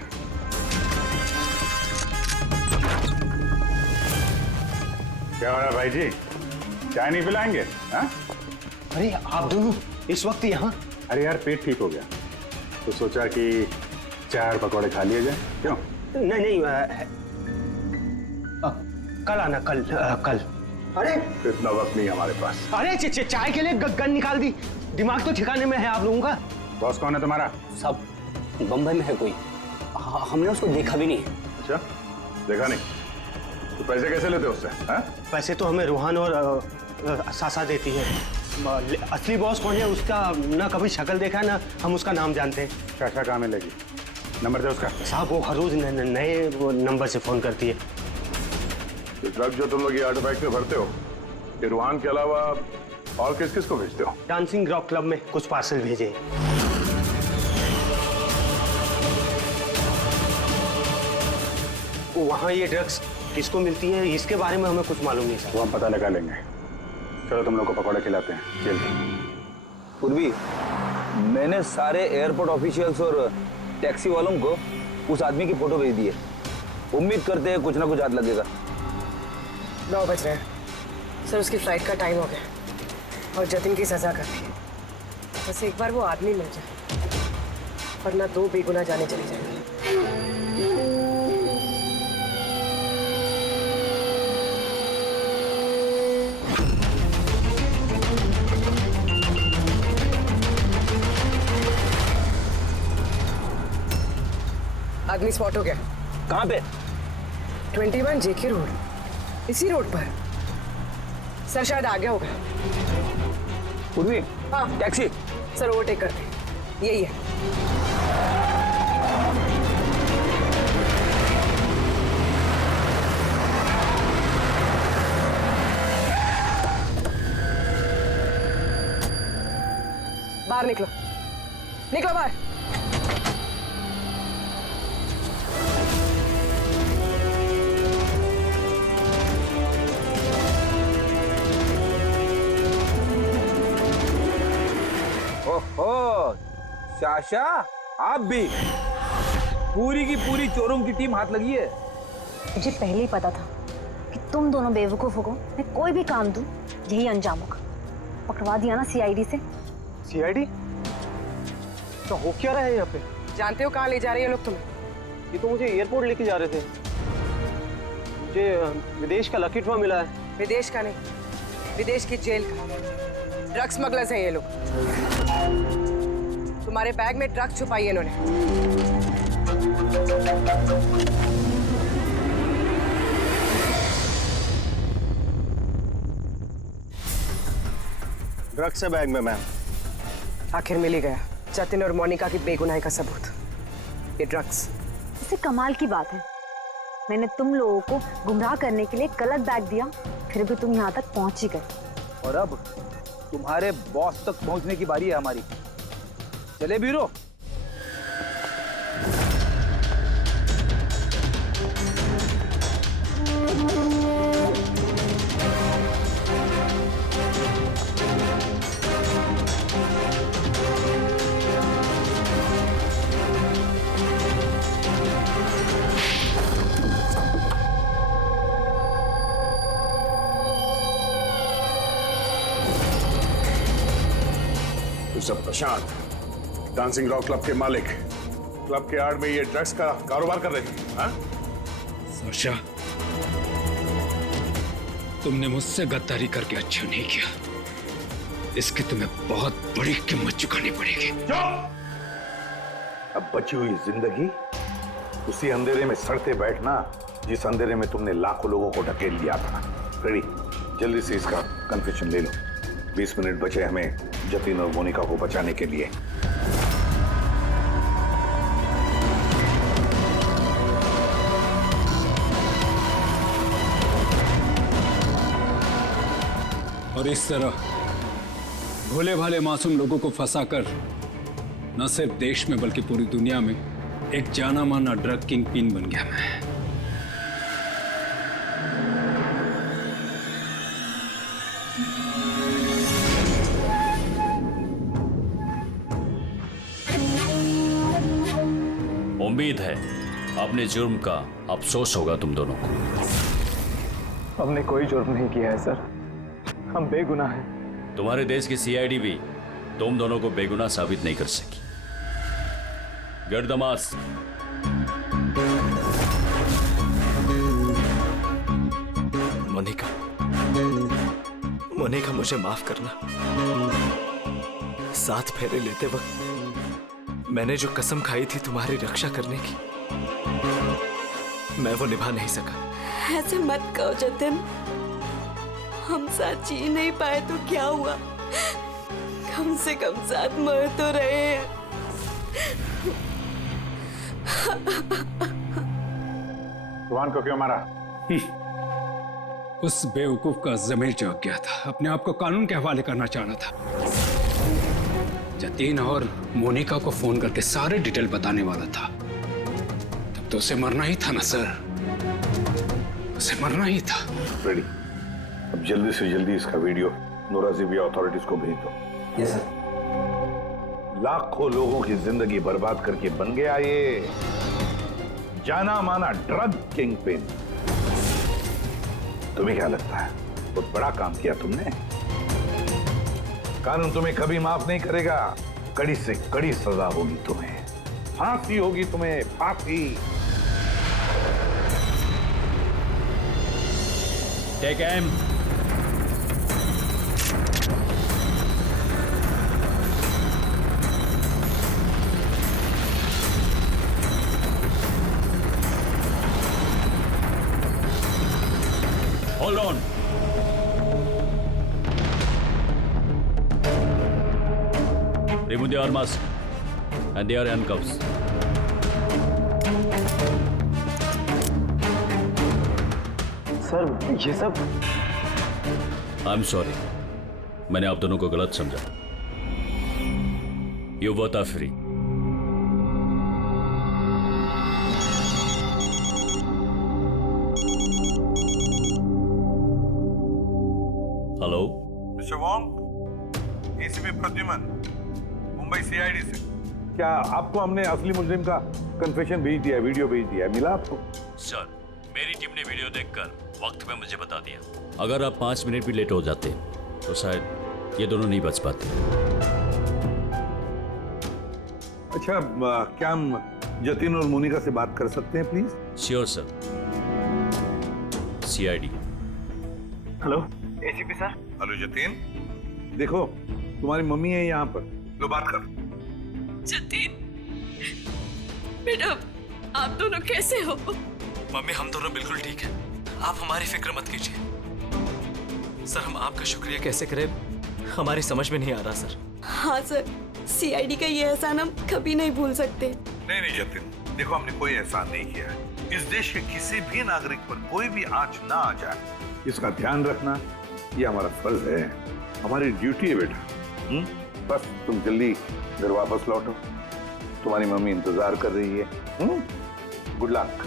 क्या हो रहा है भाई जी? चाय नहीं पिलाएंगे? हाँ? अरे आप दोनों इस वक्त यहाँ? अरे यार, पेट ठीक हो गया तो सोचा कि चाय और पकौड़े खा लिए जाए। क्यों? नहीं, कल आना, कल। अरे इतना वक्त नहीं हमारे पास। अरे चाय के लिए गन निकाल दी। दिमाग तो ठिकाने में है आप लोगों का। बॉस कौन है तुम्हारा? सब बम्बई में है कोई, हमने उसको देखा भी नहीं। अच्छा, देखा नहीं? तो पैसे कैसे लेते हो उससे? हाँ? पैसे तो हमें रूहान और सासा देती है। असली बॉस कौन है उसका ना कभी शक्ल देखा ना हम उसका नाम जानते हैं। शाशा कहाँ मिलेगी? नंबर दे उसका। साहब वो हर रोज नए नंबर से फोन करती है। ये ड्रग जो तुम लोग ये आर्टिफैक्ट में भरते हो, ये रूहान के अलावा और किस किस को भेजते हो? डांसिंग रॉक क्लब में कुछ पार्सल भेजे। वहाँ ये ड्रग्स किसको मिलती है इसके बारे में हमें कुछ मालूम नहीं सर। वो हम पता लगा लेंगे। चलो तुम लोग को पकौड़े खिलाते हैं जल्दी। पूर्वी, मैंने सारे एयरपोर्ट ऑफिशियल्स और टैक्सी वालों को उस आदमी की फोटो भेज दी है। उम्मीद करते हैं कुछ ना कुछ हाथ लगेगा। 9 बज रहे हैं सर, उसकी फ्लाइट का टाइम हो गया और जतिन की सजा कर दी। बस एक बार वो आदमी मिल जाए, वरना 2 बेगुनाह जाने चली जाएंगी। आदमी स्पॉट हो गया। कहाँ पे? 21 जेके रोड, इसी रोड पर। सर शायद आ गया होगा। पूर्वी, हाँ टैक्सी। सर ओवरटेक करते, यही है। बाहर निकलो, निकलो बाहर। ओहो, शाशा, आप भी? पूरी की पूरी चोरों की टीम हाथ लगी है। मुझे पहले ही पता था कि तुम दोनों बेवकूफों को मैं कोई भी काम दूं यही अंजाम होगा। पकड़वा दिया ना सीआईडी से। सीआईडी? तो हो क्या रहा है यहाँ पे? जानते हो कहाँ ले जा रहे हैं लोग तुम्हें? ये तो मुझे एयरपोर्ट लेके जा रहे थे। मुझे विदेश का लकी ड्रॉ मिला है। विदेश का नहीं, विदेश की जेल का। ड्रग्स स्मगलर्स हैं ये लोग। तुम्हारे बैग में ड्रग्स छुपाई है इन्होंने। ड्रग्स है बैग में मैम। आखिर मिल ही गया जतिन और मोनिका की बेगुनाही का सबूत। ये ड्रग्स। इससे कमाल की बात है, मैंने तुम लोगों को गुमराह करने के लिए गलत बैग दिया, फिर भी तुम यहाँ तक पहुंच ही गए। और अब तुम्हारे बॉस तक पहुंचने की बारी है हमारी। चले बीरो। मिस्टर प्रशांत, डांसिंग रॉक क्लब के मालिक क्लब के आड़ में ये ड्रग्स का कारोबार कर रहे हैं। हाँ? वर्षा, तुमने मुझसे गद्दारी करके अच्छा नहीं किया। इसकी तुम्हें बहुत बड़ी कीमत चुकानी पड़ेगी। अब बची हुई जिंदगी उसी अंधेरे में सड़ते बैठना जिस अंधेरे में तुमने लाखों लोगों को ढकेल लिया था। रेडी, जल्दी से इसका कन्फेशन ले लो। 20 मिनट बचे हमें जतिन और मोनिका को बचाने के लिए। और इस तरह भोले भाले मासूम लोगों को फंसाकर न सिर्फ देश में बल्कि पूरी दुनिया में एक जाना माना ड्रग किंग पिन बन गया मैं। उम्मीद है अपने जुर्म का अफसोस होगा तुम दोनों को। हमने कोई जुर्म नहीं किया है सर, हम बेगुनाह हैं। तुम्हारे देश की सीआईडी भी तुम दोनों को बेगुनाह साबित नहीं कर सकी। Get the mask. मोनिका, मुझे माफ करना। 7 फेरे लेते वक्त मैंने जो कसम खाई थी तुम्हारी रक्षा करने की, मैं वो निभा नहीं सका। ऐसे मत कहो जतिन, हम साथ जी नहीं पाए तो क्या हुआ, कम से कम साथ मर तो रहे हैं। रुहान को क्यों मारा? उस बेवकूफ का ज़मीर जाग गया था, अपने आप को कानून के हवाले करना चाहना था। जतीन और मोनिका को फोन करके सारे डिटेल बताने वाला था। तब तो उसे मरना ही था ना सर, उसे मरना ही था। रेडी, अब जल्दी से जल्दी इसका वीडियो नोराजिबिया अथॉरिटीज को भेज दो। Yes sir. लाखों लोगों की जिंदगी बर्बाद करके बन गया ये जाना माना ड्रग किंग पिन। तुम्हें क्या लगता है बहुत बड़ा काम किया तुमने? कानून तुम्हें कभी माफ नहीं करेगा, कड़ी से कड़ी सजा होगी तुम्हें, फांसी होगी तुम्हें, फांसी। Take M. Hold on. Remove the arms and they are handcuffs. Sir ये सब I'm sorry. मैंने आप दोनों को गलत समझा। You both are free. Hello mister Wong, ACP Pradyuman, Mumbai CID से। क्या आपको हमने असली मुजरिम का कन्फेशन भेज दिया, वीडियो भेज दिया, मिला आपको? सर, मेरी टीम ने वीडियो देखकर वक्त में मुझे बता दिया। अगर आप 5 मिनट भी लेट हो जाते तो शायद ये दोनों नहीं बच पाते। अच्छा, क्या हम जतिन और मोनिका से बात कर सकते हैं please? Sure sir. CID. Hello ACP sir. Hello Jatin, देखो तुम्हारी मम्मी है यहाँ पर, लो बात कर। जतिन बेटा, आप दोनों कैसे हो? मम्मी, हम दोनों बिल्कुल ठीक हैं, आप हमारी फिक्र मत कीजिए। सर, हम आपका शुक्रिया कैसे करें हमारी समझ में नहीं आ रहा सर। हाँ सर, सीआईडी का ये एहसान हम कभी नहीं भूल सकते। नहीं नहीं जतिन, देखो हमने कोई एहसान नहीं किया है। इस देश के किसी भी नागरिक पर कोई भी आंच ना आ जाए, इसका ध्यान रखना ये हमारा फर्ज है, हमारी ड्यूटी है बेटा। बस तुम जल्दी घर वापस लौटो, तुम्हारी मम्मी इंतजार कर रही है। Good luck.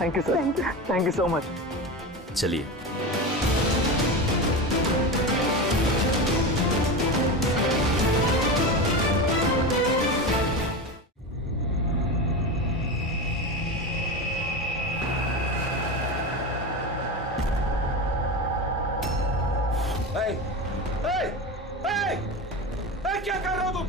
Thank you sir, thank you so much. चलिए। क्या कर रहे हो तुम?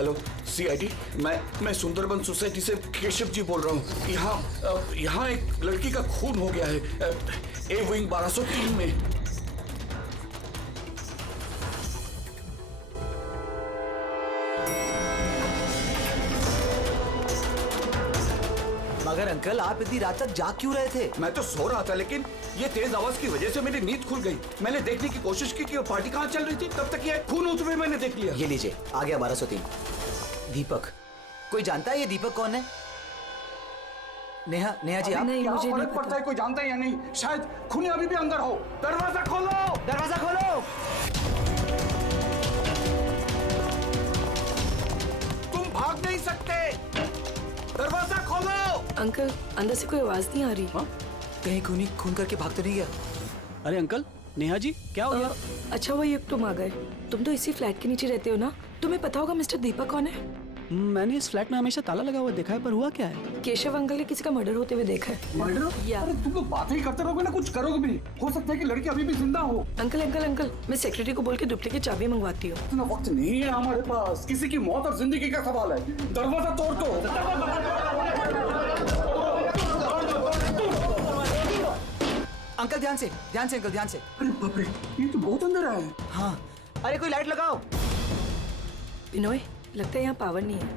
हेलो सीआईडी, मैं सुंदरबन सोसाइटी से केशव जी बोल रहा हूँ। यहाँ एक लड़की का खून हो गया है ए विंग 1203 में। मगर अंकल आप इतनी रात तक जाग क्यों रहे थे? मैं तो सो रहा था, लेकिन ये तेज आवाज की वजह से मेरी नींद खुल गई। मैंने देखने की कोशिश की कि वो पार्टी कहाँ चल रही थी, तब तक ये खून होते हुए मैंने देख लिया। ये लीजिए, आ गया 1203। दीपक, कोई जानता है ये दीपक कौन है? नेहा जी आप? नहीं, मुझे नहीं पता है, कोई जानता है या नहीं। शायद खूनी अभी भी अंदर हो। दरवाजा खोलो, दरवाजा खोलो। तुम भाग नहीं सकते, दरवाजा खोलो। अंकल, अंदर से कोई आवाज नहीं आ रही। कहीं खूनी खून करके भाग तो नहीं गया? अरे अंकल, नेहा जी क्या हो गया? अच्छा वो तुम आ गए। तुम तो इसी फ्लैट के नीचे रहते हो ना? तुम्हें पता होगा मिस्टर दीपक कौन है? मैंने इस फ्लैट में हमेशा ताला लगा हुआ देखा है, पर हुआ क्या है? केशव अंकल ने किसी का मर्डर होते हुए देखा है। मर्डर? अरे तुम लोग बातें ही करते रहोगे ना, कुछ करोगे भी नहीं। हो सकता है कि लड़की अभी भी जिंदा हो। अंकल, मैं सेक्रेटरी को बोल के डुप्लीकेट चाबी मंगवाती हूँ। इतना वक्त नहीं है हमारे पास, किसी की मौत और जिंदगी का सवाल है। दरवाजा तोड़ दो। अंकल ध्यान से अंकल, ध्यान से। अरे बाप रे, ये तो बहुत अंदर है। हाँ, अरे कोई लाइट लगाओ। बिनोय, लगता है यहाँ पावर नहीं है।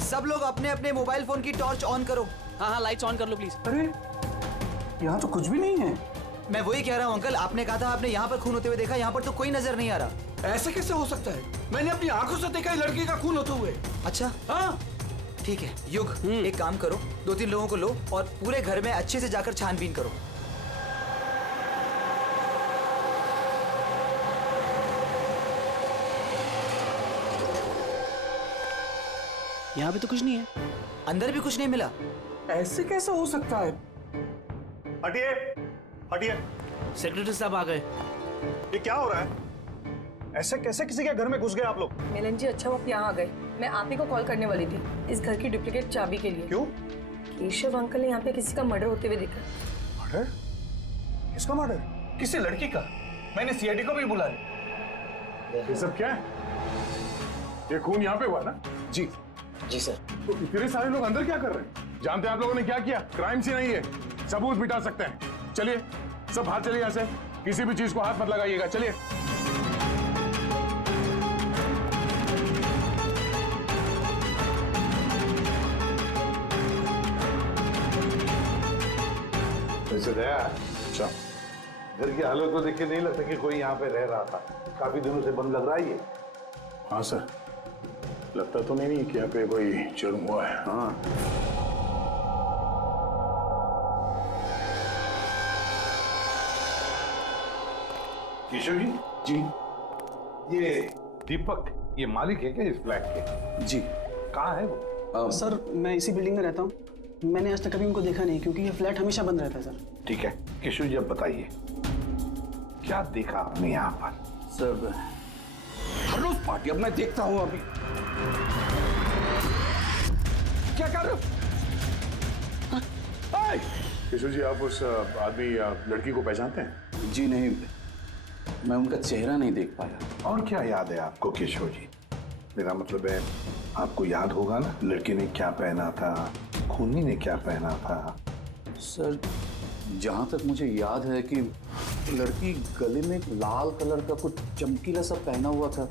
सब लोग अपने अपने मोबाइल फोन की टॉर्च ऑन करो। हाँ, लाइट्स ऑन कर लो प्लीज। अरे यहाँ तो कुछ भी नहीं है। मैं वही कह रहा हूँ अंकल, आपने कहा था आपने यहाँ पर खून होते हुए देखा, यहाँ पर तो कोई नजर नहीं आ रहा। ऐसे कैसे हो सकता है? मैंने अपनी आंखों से देखा है लड़की का खून होते हुए। अच्छा हाँ ठीक है युग, एक काम करो, 2-3 लोगों को लो और पूरे घर में अच्छे से जाकर छानबीन करो। यहाँ पे तो कुछ नहीं है। अंदर भी कुछ नहीं मिला। ऐसे कैसे हो सकता है? हटिए, हटिए। सेक्रेटरी साहब आ गए। ये क्या हो रहा है? ऐसे कैसे किसी के घर में घुस गए आप लोग? मिलन जी, अच्छा वो यहाँ आ गए। मैं आप ही को कॉल करने वाली थी इस घर की डुप्लीकेट चाबी के लिए। क्यों? केशव अंकल ने यहाँ पे किसी का मर्डर होते हुए देखा। मर्डर? किसका मर्डर? किसी लड़की का। मैंने सीआईडी को भी बुलाया। ये सब क्या है? ये खून यहाँ पे हुआ ना? जी सर। तो इतने सारे लोग अंदर क्या कर रहे हैं? जानते हैं आप लोगों ने क्या किया? क्राइम सीन नहीं है, सबूत मिटा सकते हैं। चलिए सब बाहर चलिए यहाँ से, किसी भी चीज को हाथ मत लगाइएगा। चलिए। वैसे दया, अच्छा घर की हालत को देख के नहीं लगता कि कोई यहाँ पे रह रहा था। काफी दिनों से बंद लग रहा है ये। हाँ सर, लगता तो नहीं कि यहाँ पे कोई जुर्म हुआ है। हाँ। केशव जी, ये दीपक, ये मालिक है क्या इस फ्लैट के? जी। कहाँ है वो? सर मैं इसी बिल्डिंग में रहता हूँ। मैंने आज तक कभी उनको देखा नहीं, क्योंकि ये फ्लैट हमेशा बंद रहता है सर। ठीक है केशव जी, अब बताइए क्या देखा आपने यहाँ पर? सर हर रोज पार्टी, अब मैं देखता हूँ। अभी क्या कर रहे हो? केशव जी, आप उस आदमी या लड़की को पहचानते हैं? जी नहीं, मैं उनका चेहरा नहीं देख पाया। और क्या याद है आपको केशव जी? मेरा मतलब है आपको याद होगा ना, लड़की ने क्या पहना था, खूनी ने क्या पहना था? सर जहाँ तक मुझे याद है कि लड़की गले में एक लाल कलर का कुछ चमकीला सा पहना हुआ था,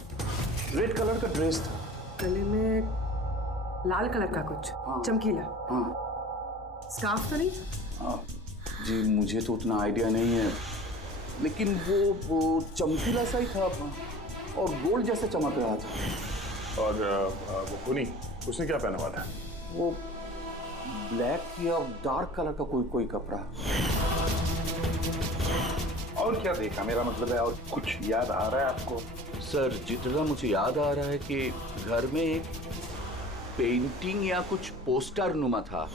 रेड कलर का ड्रेस था। गले में लाल कलर का कुछ चमकीला? हाँ। स्कार्फ तो नहीं? हाँ जी, मुझे तो उतना आइडिया नहीं है, लेकिन वो चमकीला सा ही था और गोल्ड जैसा चमक रहा था। और वो खूनी, उसने क्या पहना हुआ था? वो ब्लैक या डार्क कलर का कोई कपड़ा। और क्या देखा? मेरा मतलब है और कुछ याद आ रहा है आपको? सर जितना मुझे याद आ रहा है कि घर में एक पेंटिंग या कुछ पोस्टर नुमा था,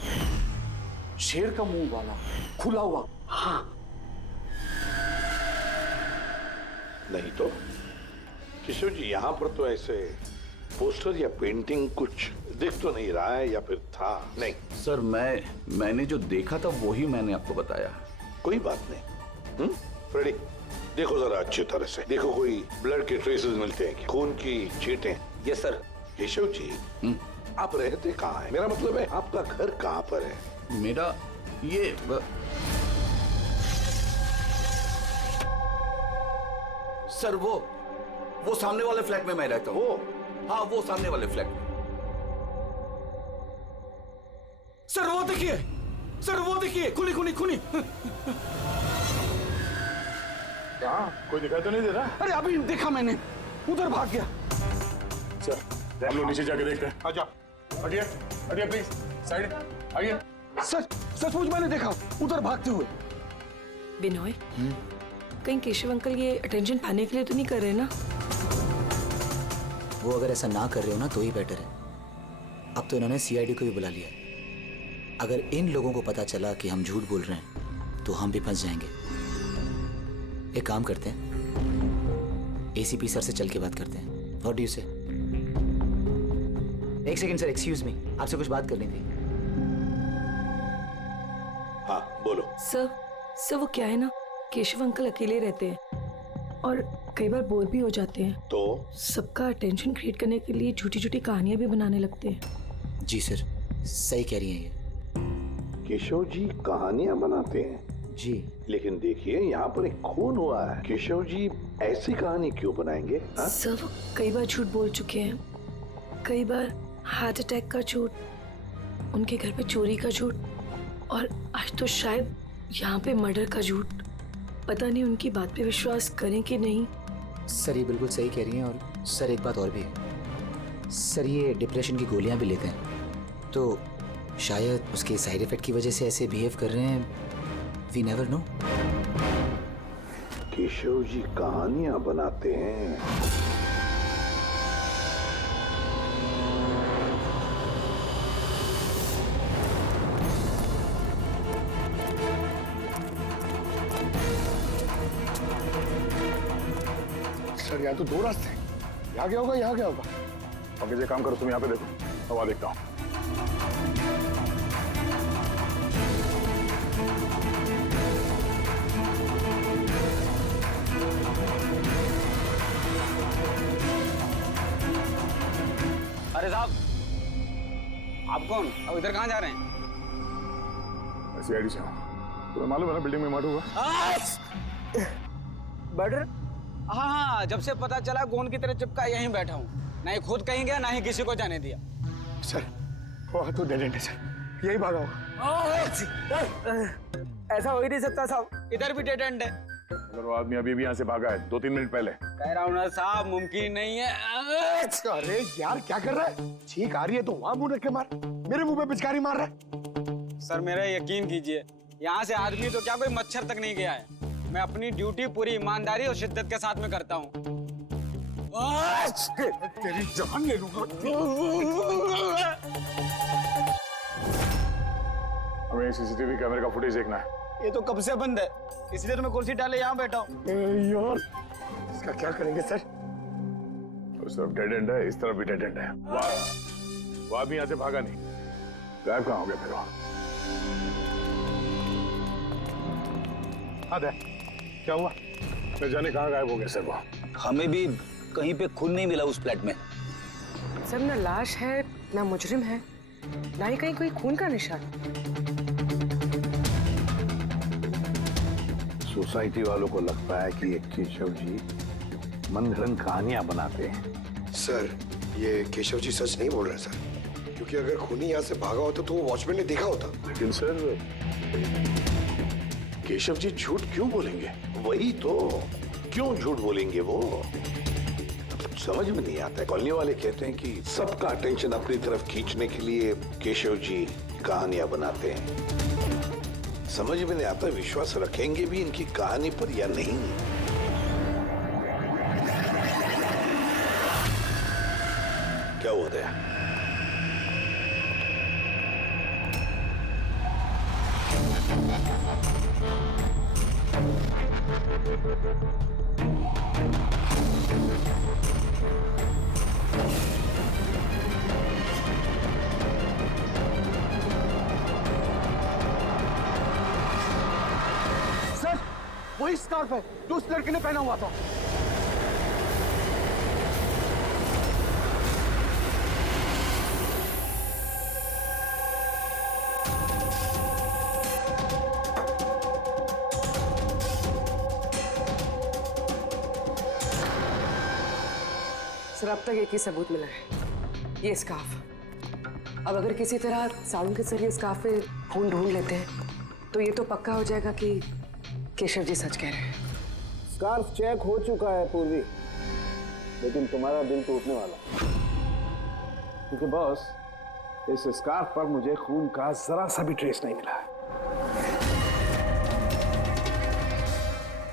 शेर का मुंह वाला, खुला हुआ। हाँ। नहीं तो किशोर जी, यहाँ पर तो ऐसे पोस्टर या पेंटिंग कुछ दिख तो नहीं रहा है, या फिर था? नहीं सर, मैंने जो देखा था वही मैंने आपको बताया। कोई बात नहीं। फ्रेडी, देखो जरा अच्छी तरह से देखो, कोई ब्लड के ट्रेसेस मिलते हैं क्या? खून की छींटें यस सर। केशव जी, आप रहते कहाँ हैं? मेरा मतलब है आपका घर कहाँ पर है? मेरा ये सर वो सामने वाले फ्लैट में मैं रहता हूँ। हाँ, वो सामने वाले फ्लैट में। सर वो देखिए, खुली। कहाँ? कोई दिखाई तो नहीं दे रहा? अरे अभी देखा मैंने, उधर भाग गया। सर, हम लोग नीचे जाके देखते हैं। आ जाओ, हटिए प्लीज, साइड आइए। सर, सचमुच मैंने देखा, उधर भागते हुए। बिनोय, कहीं केशव अंकल ये अटेंशन पाने के लिए तो नहीं कर रहे ना? वो अगर ऐसा ना कर रहे हो ना तो ही बेटर है। अब तो इन्होंने सीआईडी को भी बुला लिया है। अगर इन लोगों को पता चला कि हम झूठ बोल रहे हैं तो हम भी फंस जाएंगे। एक काम करते हैं, एसीपी सर से चल के बात करते हैं। व्हाट डू यू से? एक सेकंड सर, एक्सक्यूज मी, आपसे कुछ बात करनी थी। हाँ बोलो। सर वो क्या है ना, केशव अंकल अकेले रहते हैं और कई बार बोर भी हो जाते हैं, तो सबका अटेंशन क्रिएट करने के लिए झूठी झूठी कहानियां भी बनाने लगते हैं। जी सर, सही कह रही हैं ये। केशव जी कहानियां बनाते हैं? जी। लेकिन देखिए, यहाँ पर एक खून हुआ है। केशव जी ऐसी कहानी क्यों बनाएंगे? सर वो कई बार झूठ बोल चुके हैं, कई बार हार्ट अटैक का झूठ, उनके घर पे चोरी का झूठ, और आज तो शायद यहाँ पे मर्डर का झूठ। पता नहीं उनकी बात पे विश्वास करें कि नहीं। सर ये बिल्कुल सही कह रही हैं। और सर एक बात और भी है, सर ये डिप्रेशन की गोलियां भी लेते हैं, तो शायद उसके साइड इफेक्ट की वजह से ऐसे बिहेव कर रहे हैं। We never know. Keshav ji कहानियां बनाते हैं। सर यहाँ तो दो रास्ते हैं, यहाँ क्या होगा, यहाँ क्या होगा? अब मुझे काम करो, तुम यहाँ पे देखो, हवा देखता हूँ। अरे साहब, आप कौन? अब इधर कहाँ जा रहे हैं? सीआईडी से हूँ। तुम्हें मालूम है ना बिल्डिंग में मर्डर हुआ? मर्डर? हाँ, जब से पता चला गोंद की तरह चिपका यहीं बैठा हूँ। ना ही खुद कहीं गया, ना ही किसी को जाने दिया। सर वो तो डेड एंड है सर, यही भागा होगा। ऐसा हो ही नहीं सकता साहब, इधर भी डेड एंड है। अगर वो आदमी अभी भी यहाँ से भागा है 2-3 मिनट पहले। कह रहा हूँ ना साहब, मुमकिन नहीं है। अरे यार क्या कर रहा है? छींक आ रही है तो वहां मुंह रख के मार, मेरे मुंह पे पिचकारी मार रहा है। सर मेरा यकीन कीजिए, यहाँ से आदमी तो क्या कोई मच्छर तक नहीं गया है। मैं अपनी ड्यूटी पूरी ईमानदारी और शिद्दत के साथ में करता हूँ। तेरी जान ले लूंगा। हमें सीसीटीवी कैमरे का फुटेज देखना है। ये तो कब से बंद है, इसलिए तो मैं कुर्सी डाले यहाँ बैठा हूँ। यार इसका क्या करेंगे सर? उस तरफ डेड एंड है, इस तरफ भी डेड एंड है। वो आदमी यहाँ से भागा नहीं, गायब कहाँ हो गया फिर? हाँ दे, क्या हुआ? न जाने कहाँ गायब हो गया सर वो। हमें भी कहीं पे खून नहीं मिला उस फ्लैट में। सर ना लाश है, ना मुजरिम है, ना ही कहीं कोई खून का निशान। सोसाइटी वालों को लगता है कि ये केशव जी मन घड़ंत कहानियां बनाते हैं। सर ये केशव जी सच नहीं बोल रहे सर, क्योंकि अगर खूनी यहाँ से भागा होता तो वो वॉचमैन ने देखा होता। लेकिन सर केशव जी झूठ क्यों बोलेंगे? वही तो, क्यों झूठ बोलेंगे वो? समझ में नहीं आता है। कॉलोनी वाले कहते हैं कि सबका अटेंशन अपनी तरफ खींचने के लिए केशव जी कहानियां बनाते हैं। समझ में नहीं आता विश्वास रखेंगे भी इनकी कहानी पर या नहीं। क्या होता है? वही स्कार्फ है जो उस लड़के ने पहना हुआ था। सर अब तक एक ही सबूत मिला है, ये स्कार्फ। अब अगर किसी तरह साड़ू के जरिए स्कार्फ पे खून ढूंढ लेते हैं तो ये तो पक्का हो जाएगा कि केशव जी सच कह रहे हैं। स्कार्फ चेक हो चुका है पूर्वी, लेकिन तुम्हारा दिल टूटने वाला, क्योंकि बॉस इस स्कार्फ पर मुझे खून का जरा सा भी ट्रेस नहीं मिला।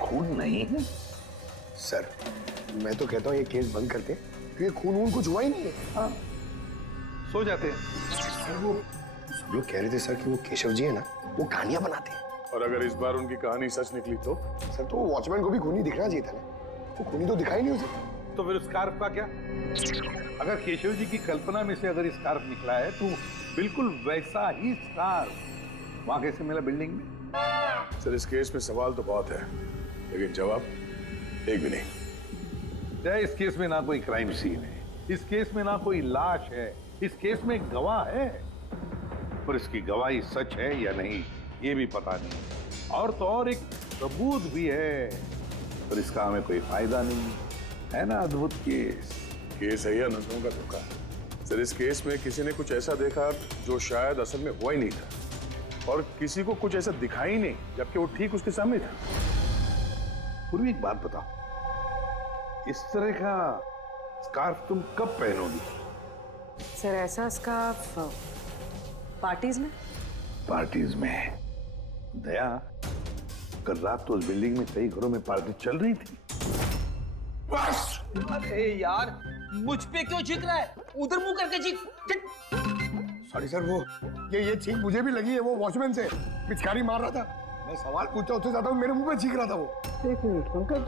खून नहीं है सर, मैं तो कहता हूँ ये केस बंद करते हैं, क्योंकि खून कुछ हुआ ही नहीं है। हाँ, सो जाते हैं। सर वो सब लोग कह रहे थे सर कि वो केशव जी है ना, वो कहानियां बनाते हैं। और अगर इस बार उनकी कहानी सच निकली तो? सर तो वॉचमैन को भी खूनी दिखना चाहिए था ना, वो खूनी तो दिखाई नहीं उसे। तो फिर स्कार्फ का क्या? अगर केशव जी की कल्पना में से अगर स्कार्फ निकला है तो बिल्कुल वैसा ही स्कार्फ वहां कैसे मिला बिल्डिंग में? सर इस केस में सवाल तो बहुत है, लेकिन जवाब एक भी नहीं। इस केस में ना कोई क्राइम सीन है, इस केस में ना कोई लाश है, इस केस में गवाह है, पर इसकी गवाही सच है या नहीं ये भी पता नहीं। और तो और एक सबूत भी है, पर इसका हमें कोई फायदा नहीं है ना। अद्भुत केस है या नजरों का धोखा? सर इस केस में किसी ने कुछ ऐसा देखा जो शायद असल में हुआ ही नहीं था, और किसी को कुछ ऐसा दिखा ही नहीं जबकि वो ठीक उसके सामने था। पूर्वी एक बात बताओ, इस तरह का स्कार्फ तुम कब पहनोगी? सर ऐसा स्कार्फ पार्टीज में? पार्टीज में? दया, कल रात तो उस बिल्डिंग में कई घरों में पार्टी चल रही थी। बस! अरे यार, मुझ पे क्यों चीख रहा है? उधर मुंह करके चीख। सॉरी सर, वो ये चीख मुझे भी लगी है, वो वॉचमैन से पिचकारी मार रहा था। मैं सवाल पूछता उससे ज्यादा मेरे मुंह पे चीख रहा था वो। एक मिनट पंकज,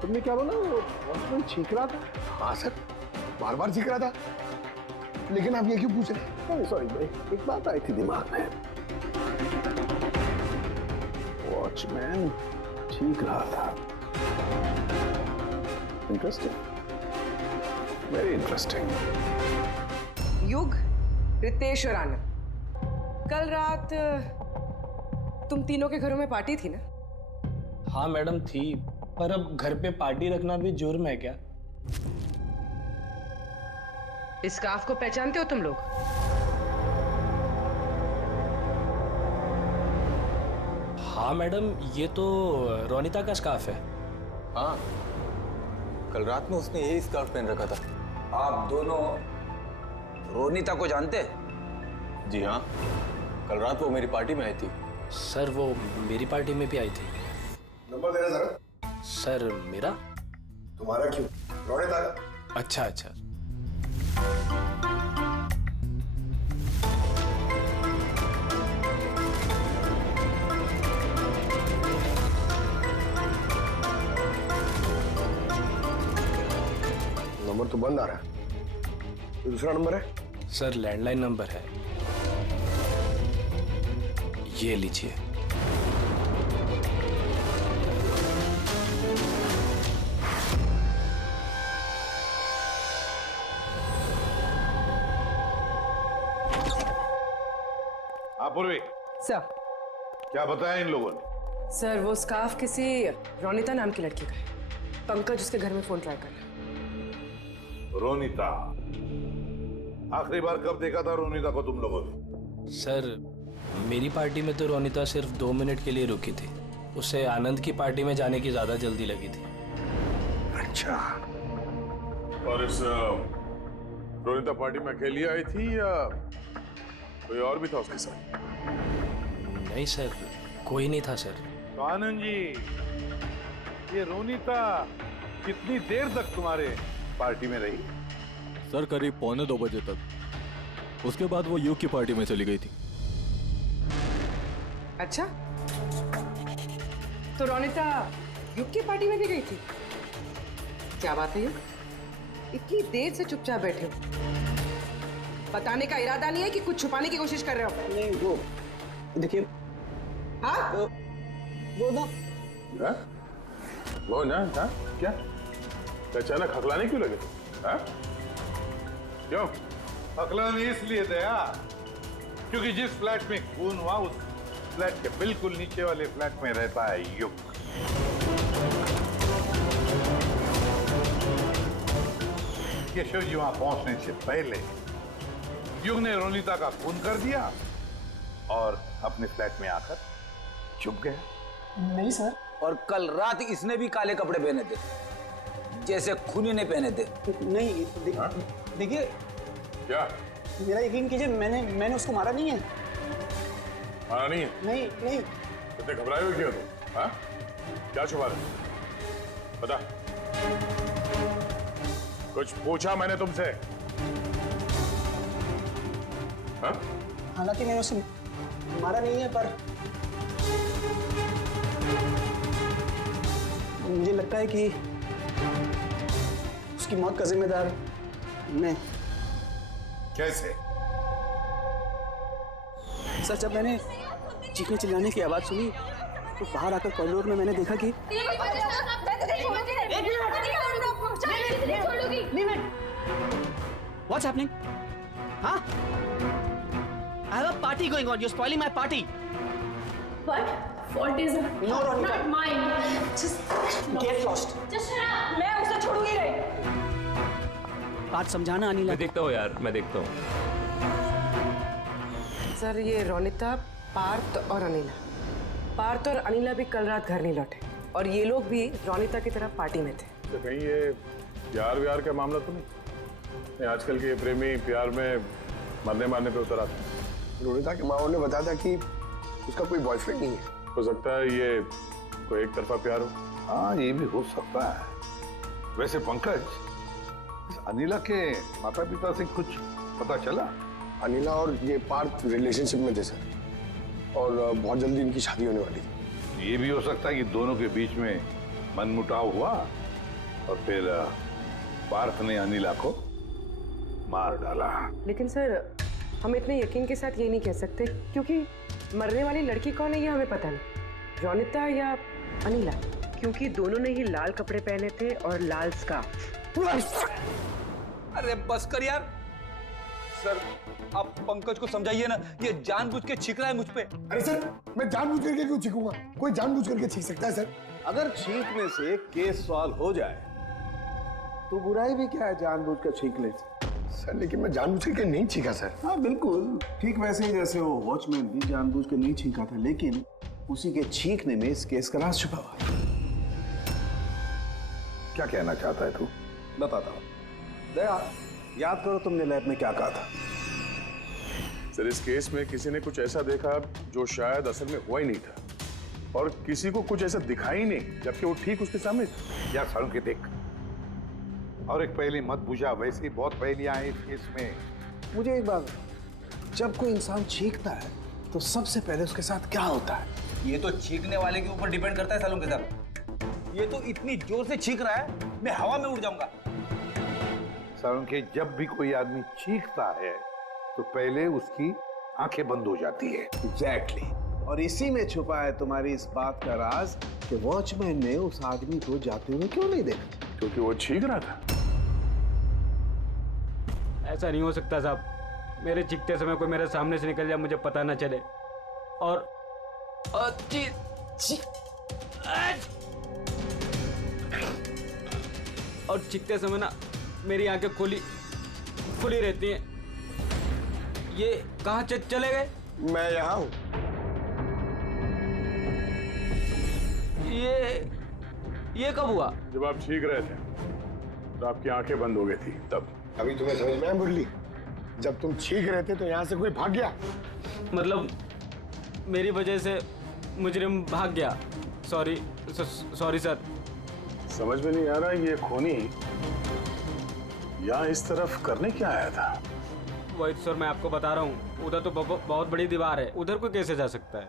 तुमने क्या बोला? वो वॉचमैन चीख रहा था? हाँ सर, बार बार चीख रहा था, लेकिन आप ये क्यों पूछ रहे हैं? सॉरी, एक बात आई थी दिमाग में। वॉचमैन चीख रहा था। Interesting, very interesting. युग, रितेश और आनंद, कल रात तुम तीनों के घरों में पार्टी थी ना? हाँ मैडम थी, पर अब घर पे पार्टी रखना भी जुर्म है क्या? इस स्कार्फ को पहचानते हो तुम लोग? हाँ मैडम, ये तो रोनिता का स्कार्फ है। हाँ, कल रात में उसने यही स्कार्फ पहन रखा था। आप दोनों रोनिता को जानते? जी हाँ, कल रात वो मेरी पार्टी में आई थी। सर वो मेरी पार्टी में भी आई थी। नंबर देना जरा। सर मेरा? तुम्हारा क्यों? रोनिता का। अच्छा अच्छा। नंबर तो बंद आ रहा है, तो दूसरा नंबर है? सर लैंडलाइन नंबर है, ये लीजिए। पूर्वी सर, क्या बताया इन लोगों ने? सर वो स्कार्फ किसी रोनिता नाम की लड़की का है। पंकज उसके घर में फोन ट्राई कर रहा है। रोनिता? आखिरी बार कब देखा था रोनिता को तुम लोगों ने? सर मेरी पार्टी में तो रोनिता सिर्फ 2 मिनट के लिए रुकी थी, उसे आनंद की पार्टी में जाने की ज्यादा जल्दी लगी थी। अच्छा। और इस रोनिता पार्टी में अकेली आई थी या कोई और भी था उसके साथ? नहीं सर, कोई नहीं था सर। तो आनंद जी, ये रोनिता कितनी देर तक तुम्हारे पार्टी में रही? सर करीब 1:45 बजे तक। उसके बाद वो युग की पार्टी में चली गई थी। अच्छा, तो रोनिता युग की पार्टी में भी गई थी? क्या बात है युग, इतनी देर से चुपचाप बैठे हो? बताने का इरादा नहीं है कि कुछ छुपाने की कोशिश कर रहे हो? नहीं, वो देखिए। हाँ? वो ना क्या अचानक हकलाने क्यों लगे? हाँ? क्यों हकलाने? इसलिए दया, क्योंकि जिस फ्लैट में खून हुआ उस फ्लैट के बिल्कुल नीचे वाले फ्लैट में रहता है युग। केशव जी वहां पहुंचने से पहले युग ने रोनिता का खून कर दिया और अपने फ्लैट में आकर छुप गया। नहीं सर। और कल रात इसने भी काले कपड़े पहने थे, जैसे खूनी ने पहने थे। नहीं देखिए, क्या मेरा यकीन कीजिए, मैंने उसको मारा नहीं है। मारा नहीं है? नहीं नहीं। इतने घबराए हुए क्यों तुम? हाँ? क्या छुपा रहे? बता। कुछ पूछा मैंने तुमसे? हाँ? हालांकि मैंने उसे मारा नहीं है, पर मुझे लगता है कि उसकी मौत का जिम्मेदार मैं। कैसे? सर, जब मैंने चीखने चिल्लाने की आवाज सुनी तो बाहर आकर कॉरिडोर में मैंने देखा कि What's happening? Huh? I have a party going on. You're spoiling my party. What? Fault is No, Ronika. not mine. Just Get lost. Just shut up. मैं उसे छोड़ूंगी नहीं। बात समझाना अनिला। मैं देखता हूँ यार, मैं देखता हूँ। सर, ये रोनिता, पार्थ और अनिला। पार्थ और अनिला भी कल रात घर नहीं लौटे और ये लोग भी रोनिता की तरफ पार्टी में थे। तो कहीं ये प्यार व्यार का मामला तो नहीं? आजकल के प्रेमी प्यार में मरने मारने पे उतर आते हैं। रोनिता के माँ ने बताया था कि उसका कोई बॉयफ्रेंड नहीं है। हो सकता है ये कोई एक तरफा प्यार हो। हाँ, ये भी हो सकता है। वैसे पंकज, इस अनिला के माता पिता से कुछ पता चला? अनिला और ये पार्थ रिलेशनशिप में थे सर, और बहुत जल्दी इनकी शादी होने वाली थी। ये भी हो सकता है कि दोनों के बीच में मनमुटाव हुआ और फिर पार्थ ने अनिला को मार डाला। लेकिन सर, हम इतने यकीन के साथ ये नहीं कह सकते क्योंकि मरने वाली लड़की कौन है ये हमें पता नहीं। रोनिता या अनिला, क्योंकि दोनों ने ही लाल कपड़े पहने थे और लाल स्कार्फ। अरे बस कर यार। सर, आप पंकज को समझाइए ना, ये जानबूझ के छींक रहा है मुझ पे। अरे सर, मैं जानबूझ करके क्यों छींकूंगा? कोई जानबूझ करके छींक सकता है सर? अगर छींकने से केस सॉल्व हो जाए तो बुराई भी क्या है जानबूझ कर छींकने से? सर, लेकिन मैं जानबूझ करके नहीं छींका सर। हाँ बिल्कुल ठीक वैसे ही जैसे वो वॉचमैन भी जानबूझ के नहीं छींका था, लेकिन उसी के छींकने में इस केस का राज छुपा हुआ है। क्या कहना चाहता है तू? बताता हूँ। दया, याद करो तुमने लैब में क्या कहा था? सर, इस केस में किसी ने कुछ ऐसा देखा जो शायद असल में हुआ ही नहीं था, और किसी को कुछ ऐसा दिखाई ही नहीं, जबकि वो ठीक उसके सामने था। या सड़ों के देख, और एक पहेली मत बुझा, वैसे ही बहुत पहेलियां हैं इस केस में। मुझे एक बात, जब कोई इंसान छींकता है तो सबसे पहले उसके साथ क्या होता है? ये तो छींकने वाले के ऊपर डिपेंड करता है सालों के साथ। ये तो इतनी जोर से छींक रहा है, मैं हवा में उड़ जाऊंगा। सालों के, जब भी कोई आदमी छींकता है तो पहले उसकी आंखें बंद हो जाती है। एग्जैक्टली। और इसी में छुपा है तुम्हारी इस बात का राज कि वॉचमैन ने उस आदमी को जाते हुए क्यों नहीं देखा? क्योंकि वो छींक रहा था। ऐसा नहीं हो सकता साहब, मेरे चीखते समय कोई मेरे सामने से निकल जाए, मुझे पता ना चले। और चीखते समय ना मेरी आंखें खुली रहती हैं। ये कहाँ चले गए? मैं यहाँ हूँ। ये कब हुआ? जब आप छींक रहे थे तो आपकी आंखें बंद हो गई थी तब। अभी तुम्हें समझ में आया मुरली? जब तुम छींक रहे थे तो यहाँ से कोई भाग गया। मतलब मेरी वजह से मुजरिम भाग गया? Sorry sir. समझ में नहीं आ रहा ये खूनी यहाँ इस तरफ करने क्या आया था? वही सर मैं आपको बता रहा हूँ, उधर तो बहुत बड़ी दीवार है, उधर कोई कैसे जा सकता है?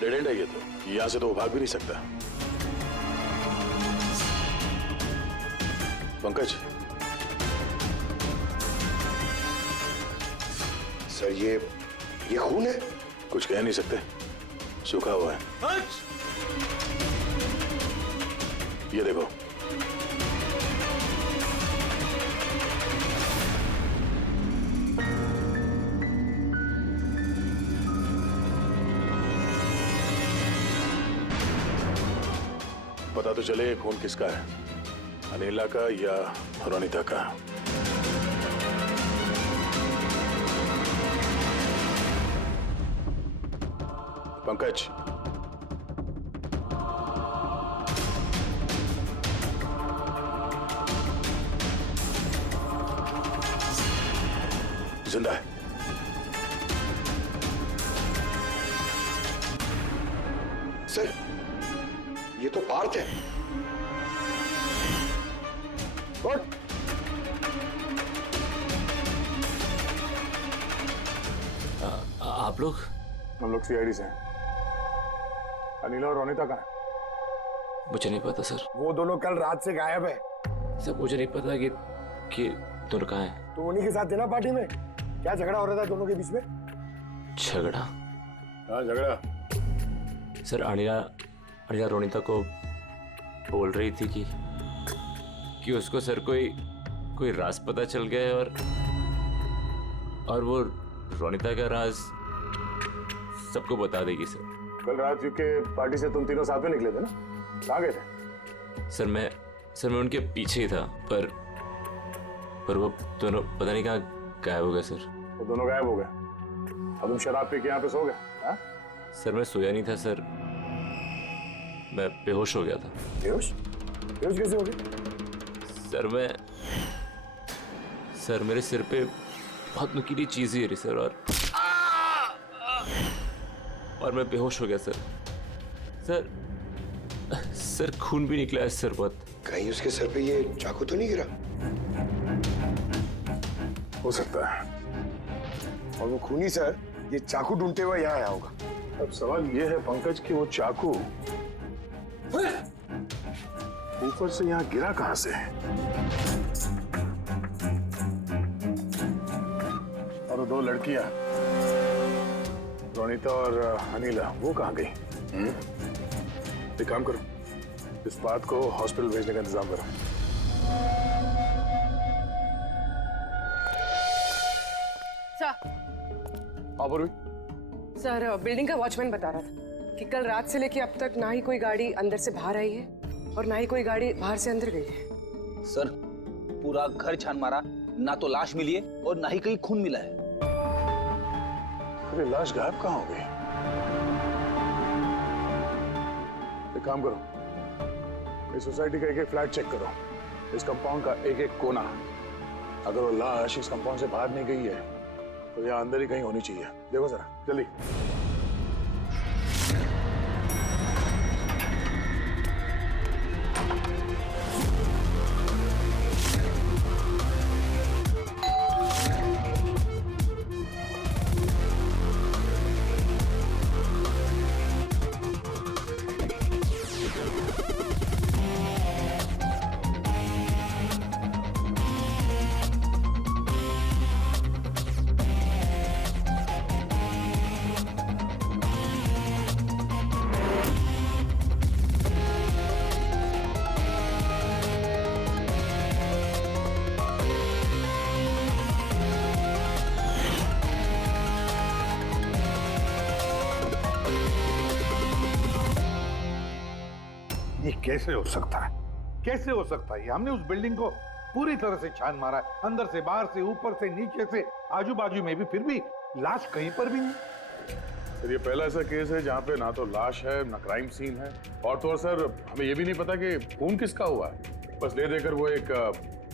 डेड एंड है ये तो, यहाँ से तो वो भाग भी नहीं सकता। पंकज, सर ये ये खून है? कुछ कह नहीं सकते, सूखा हुआ है। ये देखो, पता तो चले खून किसका है, अनिला का या रोनिता का। पंकज, जिंदा है। सर, ये तो पार्थ है। What? आप लोग? हम लोग सीआईडी से हैं। अनिला और रोनिता कहाँ है? मुझे नहीं पता सर। वो दोनों कल रात से गायब है। सर मुझे नहीं पता कि दोनों कहाँ हैं। तो उन्हीं के साथ थे ना पार्टी में? क्या झगड़ा हो रहा था दोनों के बीच में? झगड़ा? हाँ, झगड़ा। सर अनिला रोनिता को बोल रही थी कि उसको सर कोई राज पता चल गया है और वो रोनिता का राज सबको बता देगी सर। कल रात यूके पार्टी से तुम तीनों साथ में निकले थे ना? कहाँ गए थे? सर मैं उनके पीछे ही था पर वो दोनों पता नहीं कहाँ गायब हो गए सर। वो दोनों गायब हो गए? अब तुम शराब पी के यहाँ पे सो गए? हाँ? सर मैं सोया नहीं था सर, मैं बेहोश हो गया था। बेहोश कैसे हो गए? सर मेरे सिर पे बहुत नुकीली चीज गिरी सर और मैं बेहोश हो गया सर। सर खून भी निकला है सर बहुत। कहीं उसके सर पे ये चाकू तो नहीं गिरा? हो सकता है। और वो खूनी सर ये चाकू ढूंढते हुए यहाँ आया होगा। अब सवाल ये है पंकज कि वो चाकू ऊपर से यहाँ गिरा कहाँ से? और वो दो लड़कियां रोनिता और अनिला वो कहाँ गई? एक काम करो, इस बात को हॉस्पिटल भेजने का इंतजाम करो। सर बिल्डिंग का वॉचमैन बता रहा था कि कल रात से लेके अब तक ना ही कोई गाड़ी अंदर से बाहर आई है और ना ही कोई गाड़ी बाहर से अंदर गई है। सर पूरा घर छान मारा, ना तो लाश मिली है और ना ही कहीं खून मिला है। अरे लाश गायब कहाँ हो गई? एक काम करो, इस सोसाइटी का एक फ्लैट चेक करो, इस कंपाउंड का एक कोना। अगर वो लाश इस कंपाउंड से बाहर नहीं गई है तो यहाँ अंदर ही कहीं होनी चाहिए। देखो जरा जल्दी। ये कैसे हो सकता है? कैसे हो सकता है? हमने उस बिल्डिंग को पूरी तरह से छान मारा है, अंदर से बाहर से, ऊपर से नीचे से, आजू बाजू में भी, फिर भी लाश कहीं पर भी नहीं। सर ये पहला ऐसा केस है जहाँ पे ना तो लाश है ना क्राइम सीन है, और तो और सर हमें ये भी नहीं पता कि खून किसका हुआ है। बस ले देकर वो एक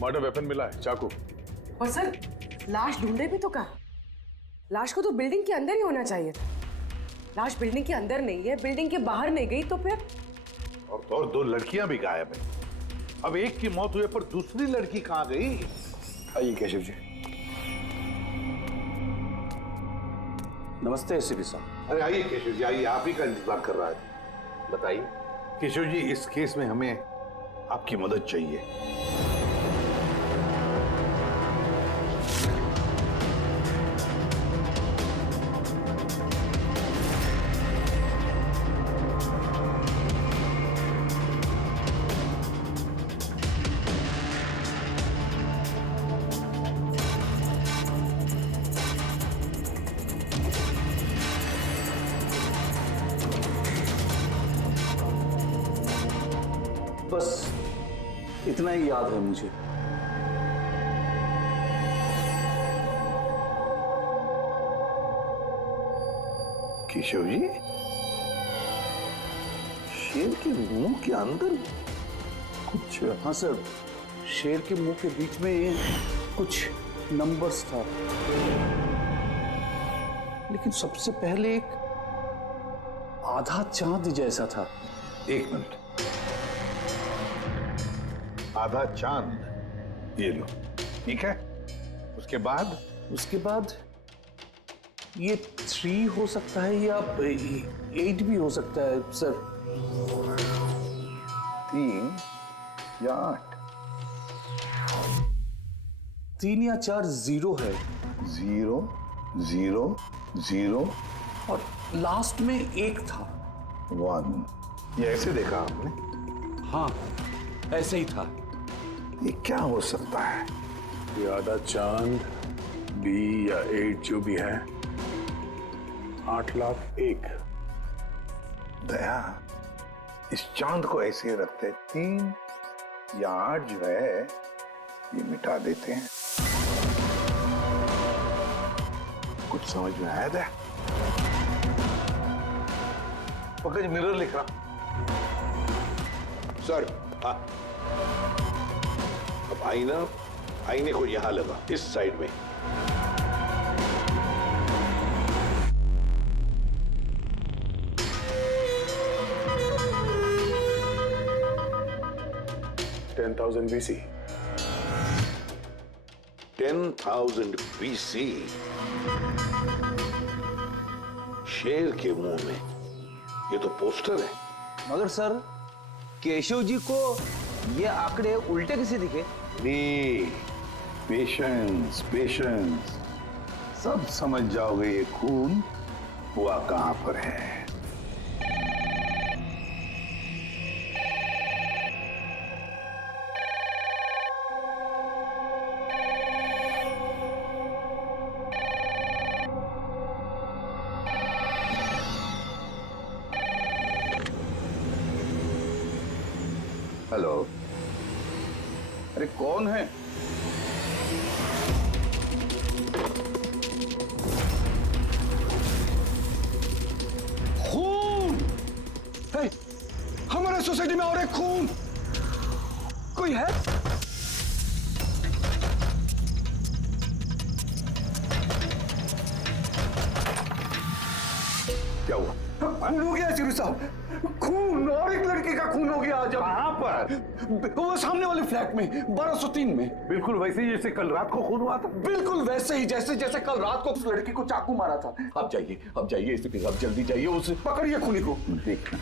मर्डर वेपन मिला है, चाकू। और सर लाश ढूंढे भी तो कहाँ? लाश को तो बिल्डिंग के अंदर ही होना चाहिए था। लाश बिल्डिंग के अंदर नहीं है, बिल्डिंग के बाहर नहीं गई तो फिर? और तो और दो लड़कियां भी गायब है। अब एक की मौत हुए पर दूसरी लड़की कहाँ गई? आइए केशव जी। नमस्ते एसपी साहब। अरे आइए केशव जी, आइए, आप ही का इंतजार कर रहा है। बताइए केशव जी, इस केस में हमें आपकी मदद चाहिए। इतना ही याद है मुझे। केशव जी, शेर के मुंह के अंदर कुछ? हाँ सर, शेर के मुंह के बीच में कुछ नंबर्स था, लेकिन सबसे पहले एक आधा चांद जैसा था। एक मिनट, आधा चांद, ये लो, ठीक है। उसके बाद? उसके बाद ये 3 हो सकता है या 8 भी हो सकता है सर। 3 या 8? 3 या 4 0 है। 0 0 0 और लास्ट में 1 था। 1। ये ऐसे देखा आपने? हाँ, ऐसे ही था। ये क्या हो सकता है? ये आधा चांद, B या 8 जो भी है, 8,01,000। दया, इस चांद को ऐसे रखते 3 या 8 जो है ये मिटा देते हैं। कुछ समझ में आया दया? पंकज, मिरर लिख रहा सर। हाँ, अब आईने को यहां लगा, इस साइड में। BC। 10,000 BC। शेर के मुंह में ये तो पोस्टर है। मगर सर, केशव जी को ये आंकड़े उल्टे कैसे दिखे? पेशेंस पेशेंस, सब समझ जाओगे ये खून हुआ कहां पर है। हेलो, अरे कौन है? खून! हे, हमारे सोसाइटी में और एक खून! कोई है? क्या हुआ? खून हो गया चिरू साहब, खून, और एक लड़के का खून हो गया आज। कहां पर? वो सामने वाले फ्लैट में, 1203 में। बिल्कुल वैसे ही जैसे कल रात को खून हुआ था। बिल्कुल वैसे ही जैसे कल रात को उस लड़की को चाकू मारा था। आप जाइए एसीपी साहब, जल्दी जाइए, उसे पकड़िए खूनी को। देखना,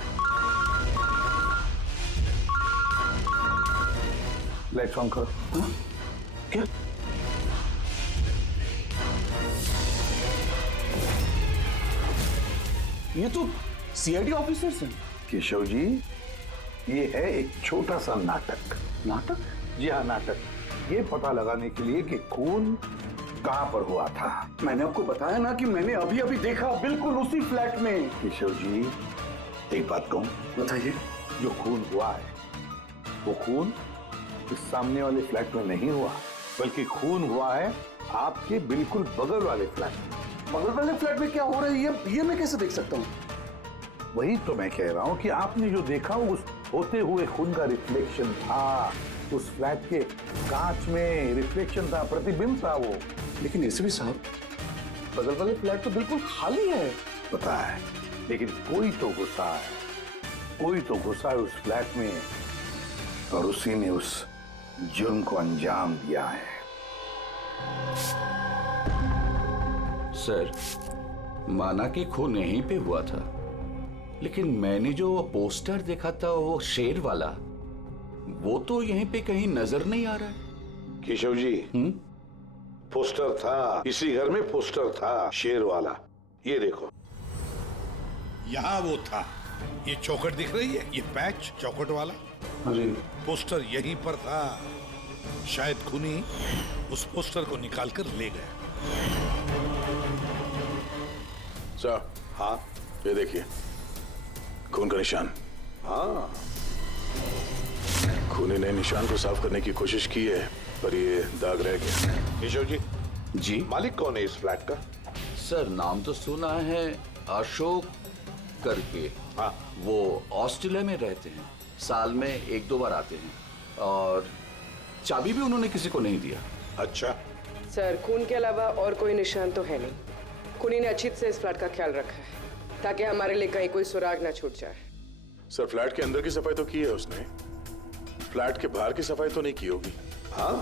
लाइट्स ऑन करो। क्या? ये तो सीआईडी ऑफिसर्स हैं। केशव जी, ये है एक छोटा सा नाटक। नाटक? जी हाँ, नाटक। ये पता लगाने के लिए कि खून कहां पर हुआ था। मैंने आपको बताया ना कि मैंने अभी अभी देखा, बिल्कुल उसी फ्लैट में। केशव जी, एक बात कहूं? बताइए। जो खून हुआ है वो खून इस सामने वाले फ्लैट में नहीं हुआ, बल्कि खून हुआ है आपके बिल्कुल बगल वाले फ्लैट में। बगल वाले फ्लैट में क्या हो रहा है ये मैं कैसे देख सकता हूँ? वही तो मैं कह रहा हूं कि आपने जो देखा उस होते हुए खून का रिफ्लेक्शन था। उस फ्लैट के कांच में रिफ्लेक्शन था, प्रतिबिंब था वो। लेकिन एसीपी साहब, बगल वाले फ्लैट तो बिल्कुल खाली है। पता है, लेकिन कोई तो घुसा है, कोई तो घुसा है उस फ्लैट में, और उसी ने उस जुर्म को अंजाम दिया है। सर, माना कि खून यहीं पे हुआ था, लेकिन मैंने जो पोस्टर देखा था वो शेर वाला, वो तो यहीं पे कहीं नजर नहीं आ रहा है। केशव जी, पोस्टर था, इसी घर में पोस्टर था शेर वाला। ये देखो, यहाँ वो था। ये चौखट दिख रही है, ये पैच चौखट वाला। अरे, पोस्टर यहीं पर था। शायद खूनी उस पोस्टर को निकालकर ले गया। सर, हाँ, ये देखिए, खून का निशान। हाँ, खूनी ने निशान को साफ करने की कोशिश की है, पर ये दाग रह गया। केशव जी मालिक कौन है इस फ्लैट का? सर नाम तो सुना है, अशोक करके। हाँ, वो ऑस्ट्रेलिया में रहते हैं, साल में 1-2 बार आते हैं, और चाबी भी उन्होंने किसी को नहीं दिया। अच्छा सर, खून के अलावा और कोई निशान तो है नहीं। खूनी ने अच्छी से इस फ्लैट का ख्याल रखा है ताकि हमारे लिए कहीं कोई सुराग ना छूट जाए। सर फ्लैट के अंदर की सफाई तो की है उसने, फ्लैट के बाहर की सफाई तो नहीं की होगी। हाँ,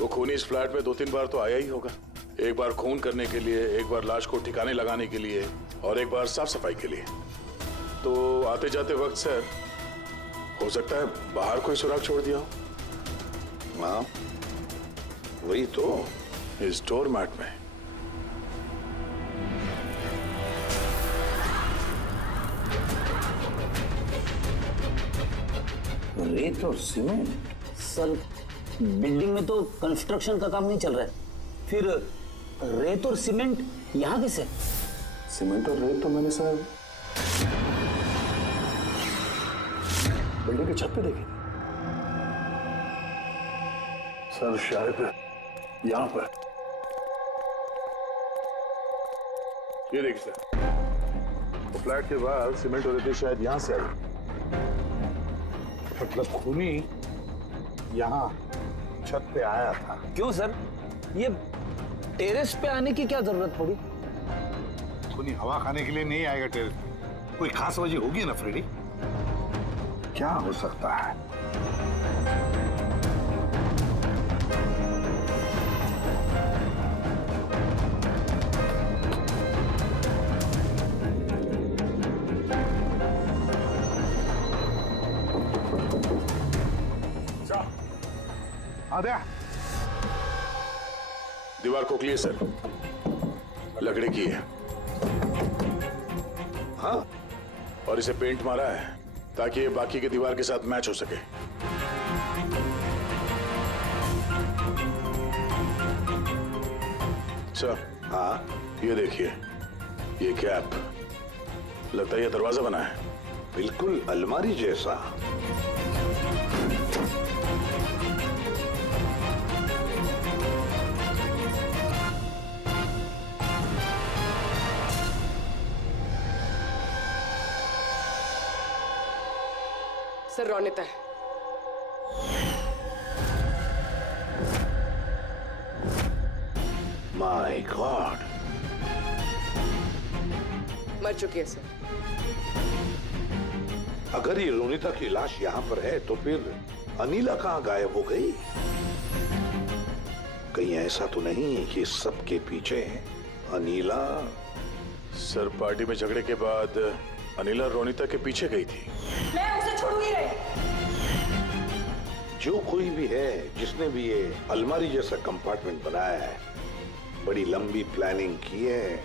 वो खूनी इस फ्लैट में 2-3 बार तो आया ही होगा। एक बार खून करने के लिए, एक बार लाश को ठिकाने लगाने के लिए, और एक बार साफ सफाई के लिए। तो आते जाते वक्त सर हो सकता है बाहर कोई सुराग छोड़ दिया हो। हाँ वही तो, इस डोर मैट में। रेत और सीमेंट? सर बिल्डिंग में तो कंस्ट्रक्शन का काम नहीं चल रहा है, फिर रेत और सीमेंट यहाँ कैसे? सीमेंट और रेत तो मैंने सर बिल्डिंग की छत पे देखी थी। सर शायद यहाँ पर। ये देखिए सर, तो फ्लैट के बाहर सीमेंट और रेत शायद यहाँ से आई। मतलब खूनी यहाँ छत पे आया था। क्यों सर, ये टेरेस पे आने की क्या जरूरत पड़ी? खूनी हवा खाने के लिए नहीं आएगा टेरेस पे, कोई खास वजह होगी ना फ्रेडी? क्या हो सकता है? आद्या, दीवार खोखली है सर, लकड़ी की है। हाँ, और इसे पेंट मारा है ताकि ये बाकी के दीवार के साथ मैच हो सके। सर हाँ, ये देखिए, ये कैप, लगता है ये दरवाजा बना है। बिल्कुल अलमारी जैसा। सर रोनिता है। माय गॉड, मर चुकी है सर। अगर ये रोनिता की लाश यहाँ पर है तो फिर अनीला कहाँ गायब हो गई? कहीं ऐसा तो नहीं कि सबके पीछे अनीला? सर पार्टी में झगड़े के बाद अनीला रोनिता के पीछे गई थी। मैं उसे छोड़ूंगी नहीं। जो कोई भी है जिसने भी ये अलमारी जैसा कंपार्टमेंट बनाया है, बड़ी लंबी प्लानिंग की है।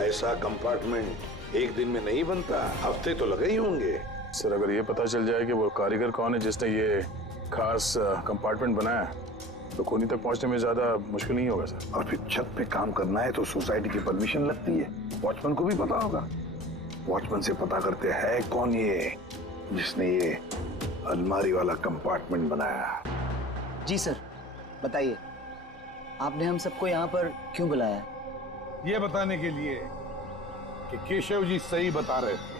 ऐसा कंपार्टमेंट एक दिन में नहीं बनता, हफ्ते तो लगे ही होंगे। सर अगर ये पता चल जाए कि वो कारीगर कौन है जिसने ये खास कंपार्टमेंट बनाया, तो खूनी तक पहुंचने में ज्यादा मुश्किल नहीं होगा सर। और फिर छत पे काम करना है तो सोसाइटी की परमिशन लगती है, वॉचमैन को भी पता होगा। वॉचमैन से पता करते हैं कौन ये जिसने ये अलमारी वाला कंपार्टमेंट बनाया। जी सर, बताइए, आपने हम सबको यहाँ पर क्यों बुलाया? ये बताने के लिए कि केशव जी सही बता रहे थे,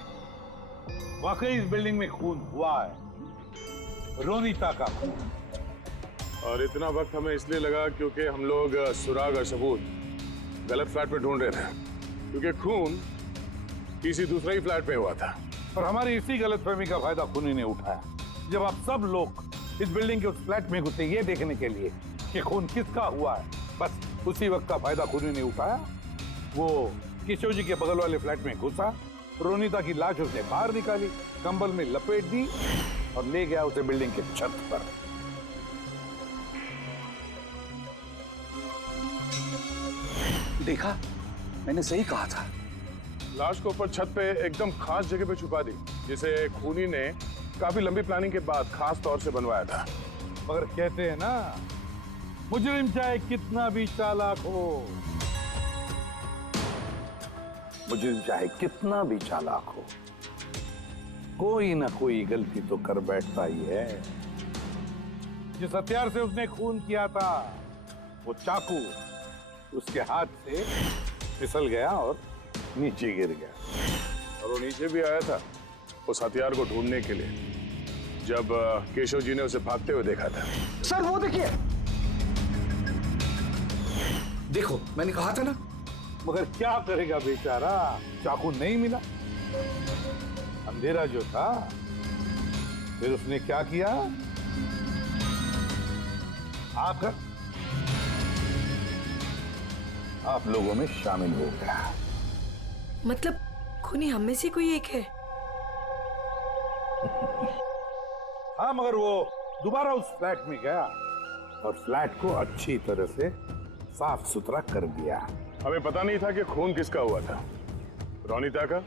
वाकई इस बिल्डिंग में खून हुआ है, रोनिता का खून। और इतना वक्त हमें इसलिए लगा क्योंकि हम लोग सुराग और सबूत गलत फ्लैट में ढूंढ रहे थे, क्योंकि खून किसी दूसरे ही फ्लैट में हुआ था। और हमारी इसी गलतफहमी का फायदा खूनी ने उठाया। जब आप सब लोग इस बिल्डिंग के उस फ्लैट में घुसे ये देखने के लिए कि खून किसका हुआ है, बस उसी वक्त का फायदा खूनी ने उठाया। वो केशव जी के बगल वाले फ्लैट में घुसा, रोनिता की लाश उसने बाहर निकाली, कंबल में लपेट दी और ले गया उसे बिल्डिंग के छत पर। देखा, मैंने सही कहा था। लाश को ऊपर छत पे एकदम खास जगह पे छुपा दी, जिसे खूनी ने काफी लंबी प्लानिंग के बाद खास तौर से बनवाया था। मगर कहते हैं ना, मुजरिम चाहे कितना भी चालाक हो, मुजरिम चाहे कितना भी चालाक हो, कोई ना कोई गलती तो कर बैठता ही है। जिस हथियार से उसने खून किया था वो चाकू उसके हाथ से फिसल गया और नीचे गिर गया। और वो नीचे भी आया था उस हथियार को ढूंढने के लिए जब केशव जी ने उसे भागते हुए देखा था। सर वो देखिए। देखो मैंने कहा था ना। मगर क्या करेगा बेचारा, चाकू नहीं मिला। अंधेरा जो था, फिर उसने क्या किया, आकर आप लोगों में शामिल हो गया। मतलब खूनी हम में से कोई एक है? हाँ, मगर वो दोबारा उस फ्लैट में गया और फ्लैट को अच्छी तरह से साफ सुथरा कर दिया। हमें पता नहीं था कि खून किसका हुआ था, रोनिता का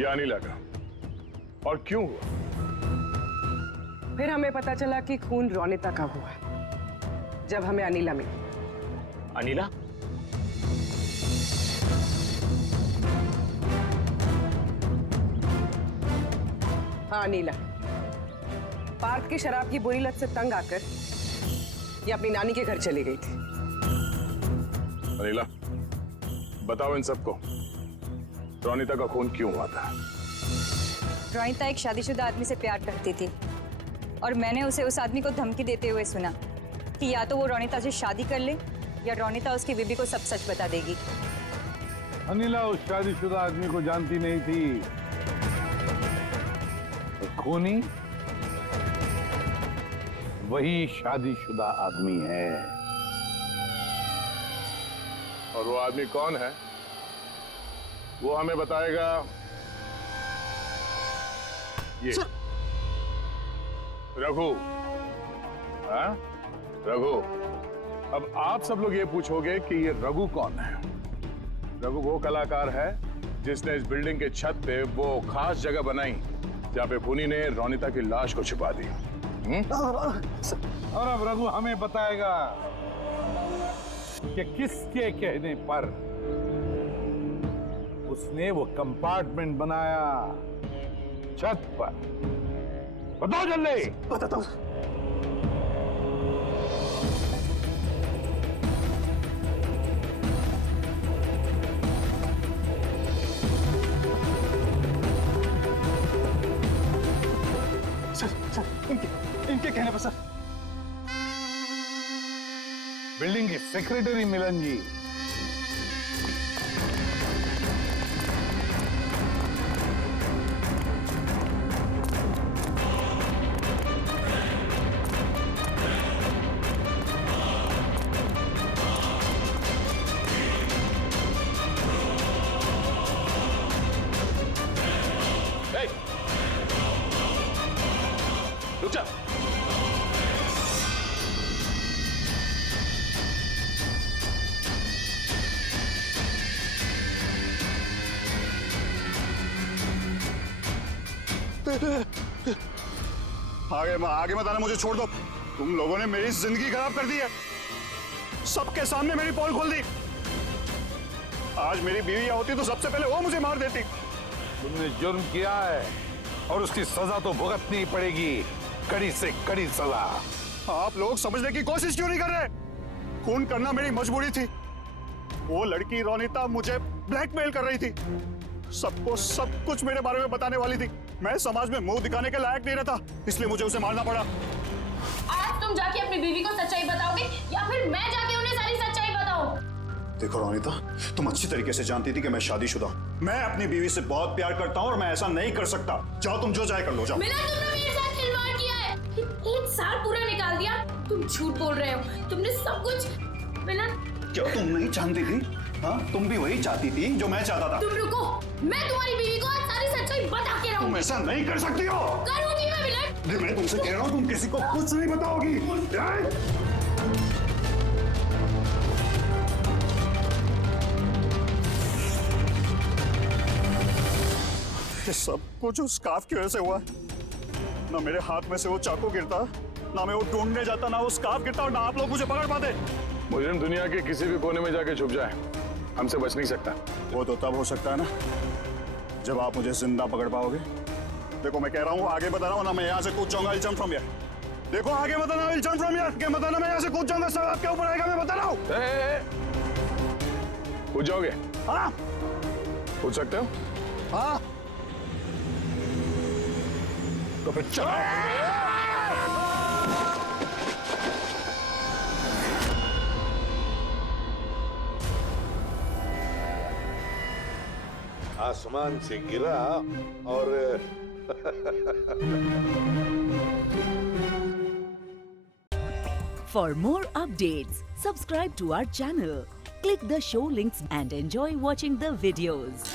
या अनिला का, और क्यों हुआ। फिर हमें पता चला कि खून रोनिता का हुआ है जब हमें अनिला मिली। अनिला? हाँ अनिला। पार्थ की शराब की बुरी लत से तंग आकर ये अपनी नानी के घर चली गई थी। अनिला बताओ इन सबको, रोनिता का खून क्यों हुआ था? रोनिता एक शादीशुदा आदमी से प्यार करती थी और मैंने उसे उस आदमी को धमकी देते हुए सुना कि या तो वो रोनिता से शादी कर ले या रोनिता उसकी बीबी को सब सच बता देगी। अनिला उस शादीशुदा आदमी को जानती नहीं थी। तो खूनी वही शादीशुदा आदमी है। और वो आदमी कौन है वो हमें बताएगा ये रघु। हाँ रघु, अब आप सब लोग ये पूछोगे कि ये रघु कौन है। रघु वो कलाकार है जिसने इस बिल्डिंग के छत पे वो खास जगह बनाई जहाँ पे खूनी ने रोनिता की लाश को छिपा दी। और अब रघु हमें बताएगा कि किसके कहने पर उसने वो कंपार्टमेंट बनाया छत पर। बताओ जल्दी। बताता हूँ। सर इनके कहने पर सर। बिल्डिंग के सेक्रेटरी मिलन जी। रुक जा। आगे मत आना, मुझे छोड़ दो। तुम लोगों ने मेरी जिंदगी खराब कर दी है, सबके सामने मेरी पोल खोल दी। आज मेरी बीवी होती तो सबसे पहले वो मुझे मार देती। तुमने जुर्म किया है और उसकी सजा तो भुगतनी पड़ेगी, कड़ी से कड़ी सजा। आप लोग समझने की कोशिश क्यों नहीं कर रहे? खून करना मेरी मजबूरी थी। वो लड़की रोनिता मुझे ब्लैकमेल कर रही थी, सबको सब कुछ मेरे बारे में बताने वाली थी। मैं समाज में मुंह दिखाने के लायक नहीं रहता, इसलिए मुझे उसे मारना पड़ा। आज तुम जाके अपनी बीवी को सच्चाई बताओगे या फिर मैं जाके उन्हें सारी सच्चाई बताऊं? देखो रोनिता, तुम अच्छी तरीके से जानती थी कि मैं शादीशुदा हूं। मैं अपनी बीवी से बहुत प्यार करता हूं और मैं ऐसा नहीं कर सकता। जाओ तुम जो चाहे कर लो, जाओ। मिलन, तुमने मेरे साथ खिलवाड़ किया है। 1 साल पूरा निकाल दिया। तुम झूठ बोल रहे हो, तुमने सब कुछ। मिलन, क्या तुम नहीं जानती थी? हाँ, तुम भी वही चाहती थी जो मैं चाहता था। तुम रुको, मैं तुम्हारी बीवी को आज सारी सच्चाई बता के रहूंगी। तुम ऐसा नहीं कर सकती हो। करूंगी मैं मिलन। मैं तुमसे कह रहा हूँ, तुम किसी को कुछ नहीं बताओगी। ये सब कुछ उस स्कार्फ की वजह से हुआ। ना मेरे हाथ में से वो चाकू गिरता, ना मैं वो ढूंढने जाता, ना वो स्कार्फ गिरता और ना आप लोग मुझे पकड़ पाते। मुजरिम दुनिया के किसी भी कोने में जाके छुप जाए, हमसे बच नहीं सकता। वो तो तब हो सकता है ना जब आप मुझे जिंदा पकड़ पाओगे। देखो मैं कह रहा हूँ, आगे बता रहा हूँ ना, मैं यहाँ से कूद जाऊंगा। I'll jump from here. देखो आगे मत आना, विल जंप फ्रॉम हियर। आगे मत आना, मैं यहाँ से कूद जाऊंगा, सब आपके ऊपर आएगा, मैं बता रहा हूँ। कूद जाओगे? हाँ कूद सकते हो? हाँ तो फिर चलो। आसमान से गिरा और For more updates, subscribe to our channel, click the show links and enjoy watching the videos.